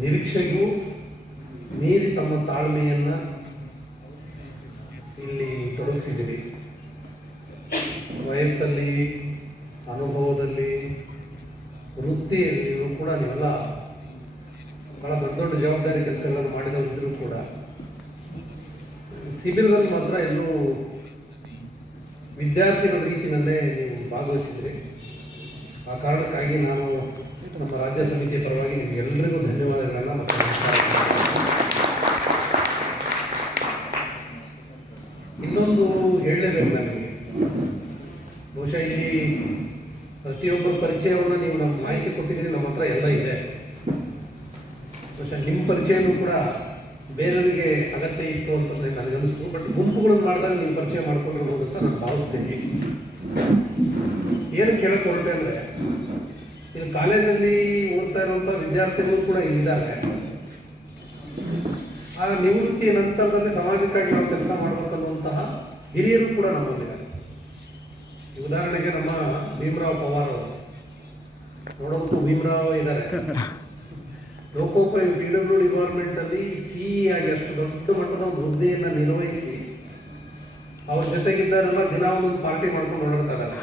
ನಿರೀಕ್ಷೆಗೂ ಮೀರಿ ತಮ್ಮ ತಾಳ್ಮೆಯನ್ನು ಇಲ್ಲಿ ತೊಡಗಿಸಿದ್ದೀರಿ. ವಯಸ್ಸಲ್ಲಿ, ಅನುಭವದಲ್ಲಿ, ವೃತ್ತಿಯಲ್ಲಿಯೂ ಕೂಡ ನೀವೆಲ್ಲ ಬಹಳ ದೊಡ್ಡ ದೊಡ್ಡ ಜವಾಬ್ದಾರಿ ಕೆಲಸಗಳನ್ನು ಮಾಡಿದವರಿದ್ದರೂ ಕೂಡ ಶಿಬಿರದಲ್ಲಿ ಮಾತ್ರ ಎಲ್ಲೂ ವಿದ್ಯಾರ್ಥಿಗಳ ರೀತಿಯಲ್ಲೇ ನೀವು ಭಾಗವಹಿಸಿದ್ರಿ. ಆ ಕಾರಣಕ್ಕಾಗಿ ನಾನು ನಮ್ಮ ರಾಜ್ಯ ಸಮಿತಿಯ ಪರವಾಗಿ ನಿಮಗೆಲ್ಲರಿಗೂ ಧನ್ಯವಾದಗಳನ್ನ ಮತ್ತು ಇನ್ನೊಂದು ಹೇಳಲೇಬೇಕು ನನಗೆ. ಬಹುಶಃ ಇಲ್ಲಿ ಪ್ರತಿಯೊಬ್ಬರ ಪರಿಚಯವನ್ನು ನೀವು ನಮ್ಮ ಮಾಹಿತಿ ಕೊಟ್ಟಿದ್ದೀರಿ, ನಮ್ಮ ಹತ್ರ ಎಲ್ಲ ಇದೆ. ಬಹುಶಃ ನಿಮ್ಮ ಪರಿಚಯನೂ ಕೂಡ ಬೇರೆಯವರಿಗೆ ಅಗತ್ಯ ಇತ್ತು ಅಂತಂದರೆ ನನಗನ್ನಿಸ್ತು. ಬಟ್ ಗುಂಪುಗಳನ್ನು ಮಾಡಿದಾಗ ನೀವು ಪರಿಚಯ ಮಾಡ್ಕೊಂಡಿರ್ಬೋದು ಅಂತ ನಾನು ಭಾವಿಸ್ತೀನಿ. ಏನು ಕೇಳಕ್ಕೆ ಹೊರಟೆ ಅಂದರೆ, ಇಲ್ಲಿ ಕಾಲೇಜಲ್ಲಿ ಓದ್ತಾ ಇರುವಂಥ ವಿದ್ಯಾರ್ಥಿಗಳು ಕೂಡ ಇಲ್ಲಿದ್ದಾರೆ. ಆ ನಿವೃತ್ತಿಯ ನಂತರದಲ್ಲಿ ಸಾಮಾಜಿಕವಾಗಿ ನಾವು ಕೆಲಸ ಮಾಡಬೇಕನ್ನುವಂತಹ ಹಿರಿಯರು ಕೂಡ ನಮ್ಮಲ್ಲಿದ್ದಾರೆ. ಉದಾಹರಣೆಗೆ ನಮ್ಮ ಭೀಮರಾವ್ ಪವಾರ್ ಅವರು, ನೋಡೋಕ್ಕೂ ಭೀಮರಾವ್ ಇದ್ದಾರೆ. ಲೋಕೋಪಯೋಗಿ PWD ಡಿಪಾರ್ಟ್ಮೆಂಟಲ್ಲಿ CE ಆಗಿ ಅಷ್ಟು ದೊಡ್ಡ ಮಟ್ಟದ ಒಂದು ಹುದ್ದೆಯನ್ನು ನಿರ್ವಹಿಸಿ ಅವ್ರ ಜೊತೆಗಿದ್ದಾರೆಲ್ಲ ದಿನ ಒಂದೊಂದು ಪಾರ್ಟಿ ಮಾಡ್ಕೊಂಡು ಓಡಾಡ್ತಾ ಇದ್ದಾರೆ.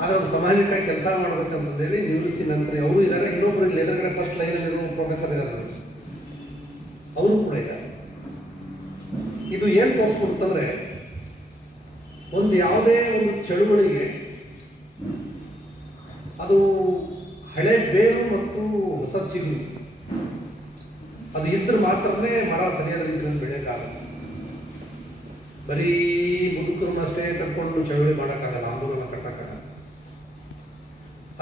ಆದರೆ ಅವ್ರು ಸಮಾಜಕ್ಕಾಗಿ ಕೆಲಸ ಮಾಡಬೇಕಂತಂದೇಳಿ ನಿವೃತ್ತಿ ನಂತರ ಅವರು ಇದ್ದಾರೆ. ಇನ್ನೊಬ್ರು ಇಲ್ಲಿ ಎದುರುಗಡೆ ಫಸ್ಟ್ ಲೈನಲ್ಲಿರೋ ಪ್ರೊಫೆಸರ್ ಇದ್ದಾರೆ, ಅವರು ಕೂಡ ಇದ್ದಾರೆ. ಇದು ಏನು ತೋರಿಸ್ಕೊಡ್ತಂದ್ರೆ, ಒಂದು ಯಾವುದೇ ಒಂದು ಚಳುವಳಿಗೆ ಅದು ಹಳೆ ಬೇರು ಮತ್ತು ಹೊಸ ಚಿಗುರು ಅದು ಇದ್ರೆ ಮಾತ್ರನೇ ಮರ ಸರಿಯಾದ ರೀತಿಯಲ್ಲಿ ಬೆಳೆಯೋಕ್ಕಾಗಲ್ಲ. ಬರೀ ಮುದುಕರನ್ನಷ್ಟೇ ಕಟ್ಕೊಂಡು ಚಳುವಳಿ ಮಾಡೋಕ್ಕಾಗಲ್ಲ, ಆಂದೋಲನ ಕಟ್ಟಕ್ಕಾಗಲ್ಲ.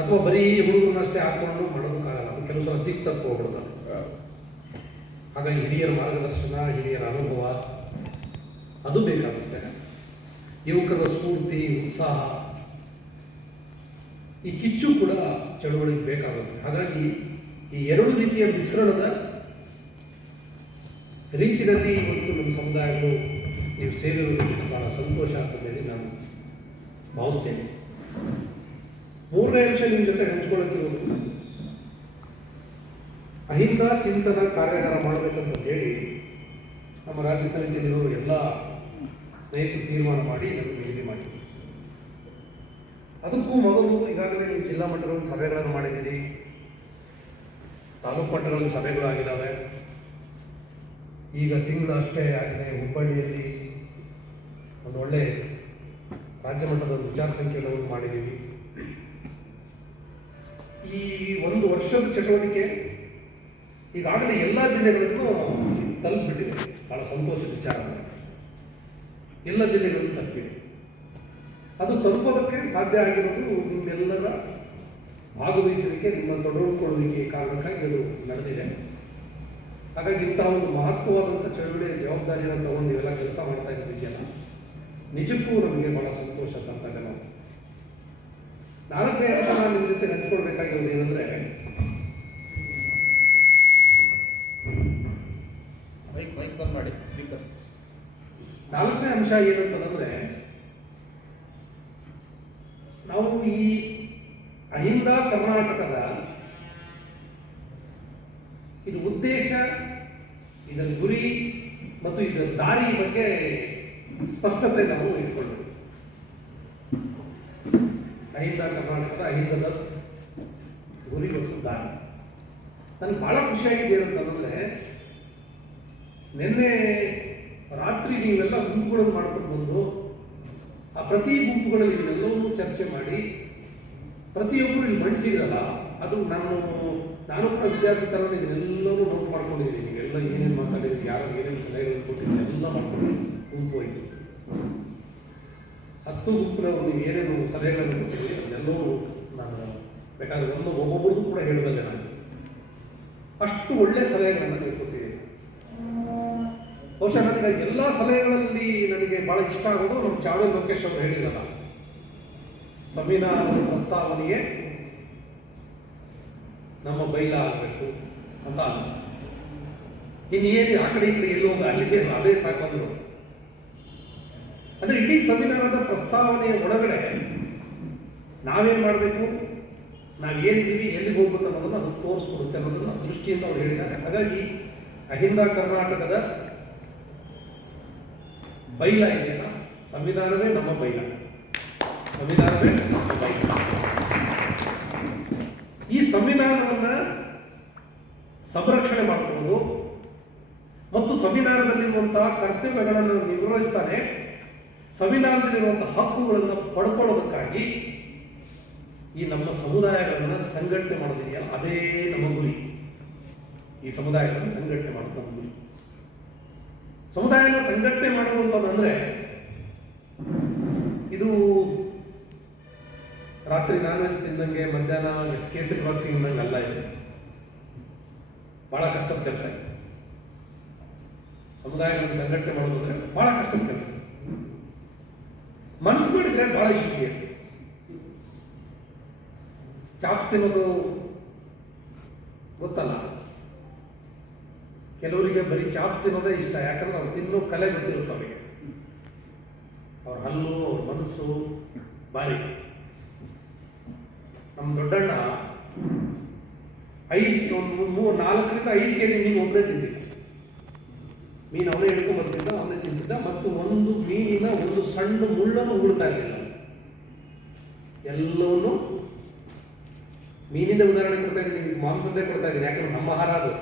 ಅಥವಾ ಬರೀ ಹುಡುಗರನ್ನಷ್ಟೇ ಹಾಕೊಂಡು ಮಾಡೋದಕ್ಕಾಗಲ್ಲ, ಅದು ಕೆಲವು ಸಲ ದಿಕ್ಕು ತಪ್ಪು ಹೋಗ್ಬಿಡ್ತಾರೆ. ಹಾಗಾಗಿ ಹಿರಿಯರ ಮಾರ್ಗದರ್ಶನ, ಹಿರಿಯರ ಅನುಭವ ಅದು ಬೇಕಾಗುತ್ತೆ. ಯುವಕರ ಸ್ಫೂರ್ತಿ, ಉತ್ಸಾಹ, ಈ ಕಿಚ್ಚು ಕೂಡ ಚಳುವಳಿಗೆ ಬೇಕಾಗುತ್ತೆ. ಹಾಗಾಗಿ ಈ ಎರಡು ರೀತಿಯ ಮಿಶ್ರಣದ ರೀತಿಯಲ್ಲಿ ಇವತ್ತು ನಮ್ಮ ಸಮುದಾಯಗಳು ನೀವು ಸೇರಿರುವುದಕ್ಕೆ ಬಹಳ ಸಂತೋಷ ಅಂತಂದೇಳಿ ನಾನು ಭಾವಿಸ್ತೇನೆ. ಮೂರನೇ ಅಂಶ ನಿಮ್ಮ ಜೊತೆ ಹಂಚ್ಕೊಳ್ಳೋಕ್ಕಿರೋದು, ಅಹಿಂಸಾ ಚಿಂತನ ಕಾರ್ಯಾಗಾರ ಮಾಡಬೇಕಂತ ಹೇಳಿ ನಮ್ಮ ರಾಜ್ಯ ಸಮಿತಿಯಲ್ಲಿರುವ ಎಲ್ಲ ಸ್ನೇಹಿತರು ತೀರ್ಮಾನ ಮಾಡಿ ನಮಗೆ ನಿಗದಿ ಮಾಡಿದ್ರು. ಅದಕ್ಕೂ ಮೊದಲು ಈಗಾಗಲೇ ನೀವು ಜಿಲ್ಲಾ ಮಟ್ಟಗಳಲ್ಲಿ ಸಭೆಗಳನ್ನು ಮಾಡಿದ್ದೀರಿ, ತಾಲೂಕು ಮಟ್ಟಗಳಲ್ಲಿ ಸಭೆಗಳು ಆಗಿದ್ದಾವೆ. ಈಗ ತಿಂಗಳು ಅಷ್ಟೇ ಆಗಿದೆ ಹುಬ್ಬಳ್ಳಿಯಲ್ಲಿ ಒಂದು ಒಳ್ಳೆ ರಾಜ್ಯ ಮಟ್ಟದ ವಿಚಾರ ಸಂಕಿರಣವನ್ನು ಮಾಡಿದ್ದೀವಿ. ಈ ಒಂದು ವರ್ಷದ ಚಟುವಟಿಕೆ ಈಗಾಗಲೇ ಎಲ್ಲ ಜಿಲ್ಲೆಗಳಿಗೂ ತಲುಪಿಬಿಟ್ಟಿದೆ. ಭಾಳ ಸಂತೋಷದ ವಿಚಾರ, ಎಲ್ಲ ಜಿಲ್ಲೆಗಳಿಗೂ ತಲುಪಿದೆ. ಅದು ತಲುಪೋದಕ್ಕೆ ಸಾಧ್ಯ ಆಗಿರೋದು ನಿಮ್ಮೆಲ್ಲರ ಭಾಗವಹಿಸುವಿಕೆ, ನಿಮ್ಮ ತೊಡಗಿಕೊಳ್ಳುವಿಕೆ ಕಾರಣಕ್ಕಾಗಿ ಅದು ನಡೆದಿದೆ. ಹಾಗಾಗಿ ಇಂಥ ಒಂದು ಮಹತ್ವವಾದಂಥ ಚಳುವಳಿಯ ಜವಾಬ್ದಾರಿಯನ್ನು ತಗೊಂಡು ನೀವೆಲ್ಲ ಕೆಲಸ ಮಾಡ್ತಾ ಇದ್ದಿದೆಯಲ್ಲ, ನಿಜಕ್ಕೂ ನಮಗೆ ಭಾಳ ಸಂತೋಷ ತಂದಾಗ. ನಾವು ನಾಲ್ಕನೇ ಅಂಶ ನಾನು ನಿಮ್ಮ ಜೊತೆ ಹಂಚ್ಕೊಳ್ಬೇಕಾಗಿರೋದು ಏನಂದರೆ, ನಾಲ್ಕನೇ ಅಂಶ ಏನಂತಂದರೆ, ನಾವು ಈ ಅಹಿಂದ ಕರ್ನಾಟಕದ ಇದು ಉದ್ದೇಶ, ಇದರ ಗುರಿ ಮತ್ತು ಇದರ ದಾರಿ ಬಗ್ಗೆ ಸ್ಪಷ್ಟತೆ ನಾವು ಇಟ್ಕೊಳ್ಬೇಕು. ಅಹಿಂದ ಕರ್ನಾಟಕದ ಅಹಿಂದದ ಗುರಿ ಮತ್ತು ದಾರಿ. ನನಗೆ ಭಾಳ ಖುಷಿಯಾಗಿದೆ ಏನಂತಂದರೆ, ನಿನ್ನೆ ರಾತ್ರಿ ನೀವೆಲ್ಲ ಗುಂಪುಗಳನ್ನು ಮಾಡ್ಕೊಂಡು ಬಂದು ಆ ಪ್ರತಿ ಗುಂಪುಗಳಲ್ಲಿ ಇದೆಲ್ಲವನ್ನೂ ಚರ್ಚೆ ಮಾಡಿ ಪ್ರತಿಯೊಬ್ಬರು ಇಲ್ಲಿ ಮಂಡಿಸಿದ್ರಲ್ಲ, ಅದು ನಾನು ಕೂಡ ವಿದ್ಯಾರ್ಥಿ ಥರ ಇದನ್ನೆಲ್ಲವೂ ನೋಟ್ ಮಾಡ್ಕೊಂಡಿದ್ದೀನಿ. ನೀವೆಲ್ಲ ಏನೇನು ಮಾತಾಡಿದ್ರಿ, ಯಾರು ಏನೇನು ಸಲಹೆಗಳನ್ನು ಕೊಟ್ಟಿದ್ದೀರಿ ಎಲ್ಲ ಮಾಡ್ಕೊಂಡಿದ್ದೀನಿ. ಗುಂಪು ವಹಿಸಿ 10 ಗುಂಪಿನವರು ನೀವು ಏನೇನು ಸಲಹೆಗಳನ್ನು ಕೊಟ್ಟಿದ್ದೀರಿ ಅದೆಲ್ಲವೂ ನಾನು ಬೇಕಾದ್ರೆ ಒಬ್ಬೊಬ್ಬರಿಗೂ ಕೂಡ ಹೇಳಬಲ್ಲೆ. ನಾನು ಅಷ್ಟು ಒಳ್ಳೆಯ ಸಲಹೆಗಳನ್ನು ನೀವು ಕೊಟ್ಟಿದ್ದೀನಿ. ಬಹುಶಃ ನನಗೆ ಎಲ್ಲ ಸಲಹೆಗಳಲ್ಲಿ ನನಗೆ ಭಾಳ ಇಷ್ಟ ಆಗೋದು ನಮ್ಮ ಚಾವಲ್ ಲೋಕೇಶ್ ಅವರು ಹೇಳಿದ್ರಲ್ಲ, ಸಂವಿಧಾನದ ಪ್ರಸ್ತಾವನೆಗೆ ನಮ್ಮ ಬೈಲ ಆಗಬೇಕು ಅಂತ. ಇನ್ನೇನು ಆ ಕಡೆ ಈ ಕಡೆ ಎಲ್ಲೋ ಅಲ್ಲಿದೆ ಅದೇ ಸಾಕಂದ್ರು. ಅಂದರೆ ಇಡೀ ಸಂವಿಧಾನದ ಪ್ರಸ್ತಾವನೆಯ ಒಳಗಡೆ ನಾವೇನು ಮಾಡಬೇಕು, ನಾವೇನಿದ್ದೀವಿ ಎಲ್ಲಿಗೆ ಹೋಗ್ಬೇಕು ಅನ್ನೋದನ್ನು ಅದು ತೋರಿಸ್ಕೊಡುತ್ತೆ ಅನ್ನೋದನ್ನು ದೃಷ್ಟಿಯಿಂದ ಅವ್ರು ಹೇಳಿದ್ದಾರೆ. ಹಾಗಾಗಿ ಅಹಿಂದ ಕರ್ನಾಟಕದ ಬೈಲ ಇದೆಯಲ್ಲ, ಸಂವಿಧಾನವೇ ನಮ್ಮ ಬೈಲ, ಸಂವಿಧಾನವೇ ನಮ್ಮ ಬೈಲ. ಈ ಸಂವಿಧಾನವನ್ನು ಸಂರಕ್ಷಣೆ ಮಾಡಿಕೊಳ್ಳೋದು ಮತ್ತು ಸಂವಿಧಾನದಲ್ಲಿರುವಂತಹ ಕರ್ತವ್ಯಗಳನ್ನು ನಿರ್ವಹಿಸ್ತಾನೆ ಸಂವಿಧಾನದಲ್ಲಿರುವಂತಹ ಹಕ್ಕುಗಳನ್ನು ಪಡ್ಕೊಳ್ಳೋದಕ್ಕಾಗಿ ಈ ನಮ್ಮ ಸಮುದಾಯಗಳನ್ನು ಸಂಘಟನೆ ಮಾಡೋದಿದೆಯಲ್ಲ, ಅದೇ ನಮ್ಮ ಗುರಿ. ಈ ಸಮುದಾಯಗಳನ್ನು ಸಂಘಟನೆ ಮಾಡೋದು ನಮ್ಮ ಗುರಿ. ಸಮುದಾಯನ ಸಂಘಟನೆ ಮಾಡೋದು ಅಂತಂದ್ರೆ ಇದು ರಾತ್ರಿ ನಾನ್ ವೆಜ್ ತಿಂದಂಗೆ ಮಧ್ಯಾಹ್ನ ಕೇಸರಿ ಬಾತ್ ತಿಂದಂಗೆ ಅಲ್ಲ. ಇದೆ ಬಹಳ ಕಷ್ಟದ ಕೆಲಸ. ಇದೆ ಸಮುದಾಯಗಳನ್ನು ಸಂಘಟನೆ ಮಾಡೋದು ಅಂದ್ರೆ ಬಹಳ ಕಷ್ಟದ ಕೆಲಸ. ಮನಸ್ಸು ಮಾಡಿದ್ರೆ ಬಹಳ ಈಸಿ. ಚಾಪ್ಸ್ ತಿನ್ನೋದು ಗೊತ್ತಲ್ಲ, ಕೆಲವರಿಗೆ ಬರೀ ಚಾಪ್ಸ್ ತಿನ್ನೋದೇ ಇಷ್ಟ. ಯಾಕಂದ್ರೆ ಅವ್ರು ತಿನ್ನೋ ಕಲೆ ಗೊತ್ತಿರುತ್ತೆ ಅವರಿಗೆ. ಅವ್ರ ಹಲ್ಲು, ಅವ್ರ ಮನಸ್ಸು ಭಾರಿ. ನಮ್ಮ ದೊಡ್ಡಣ್ಣ 4-5 ಕೆಜಿ ಮೀನು ಒಬ್ಬನೇ ತಿಂತಿದ್ದ. ಮೀನು ಅವನೇ ಹಿಡ್ಕೊಂಡು ಬರ್ತಿದ್ದ, ಅವನೇ ತಿಂತಿದ್ದ. ಮತ್ತು ಒಂದು ಮೀನಿನ ಒಂದು ಸಣ್ಣ ಮುಳ್ಳನ್ನು ಉಳ್ತಾ ಇರಲಿಲ್ಲ. ಎಲ್ಲವನ್ನೂ ಮೀನಿಂದ ಉದಾಹರಣೆ ಕೊಡ್ತಾ ಇದ್ದೀನಿ, ಮಾಂಸದ್ದೇ ಕೊಡ್ತಾ ಇದ್ದೀನಿ. ಯಾಕಂದ್ರೆ ನಮ್ಮ ಆಹಾರ ಅದು.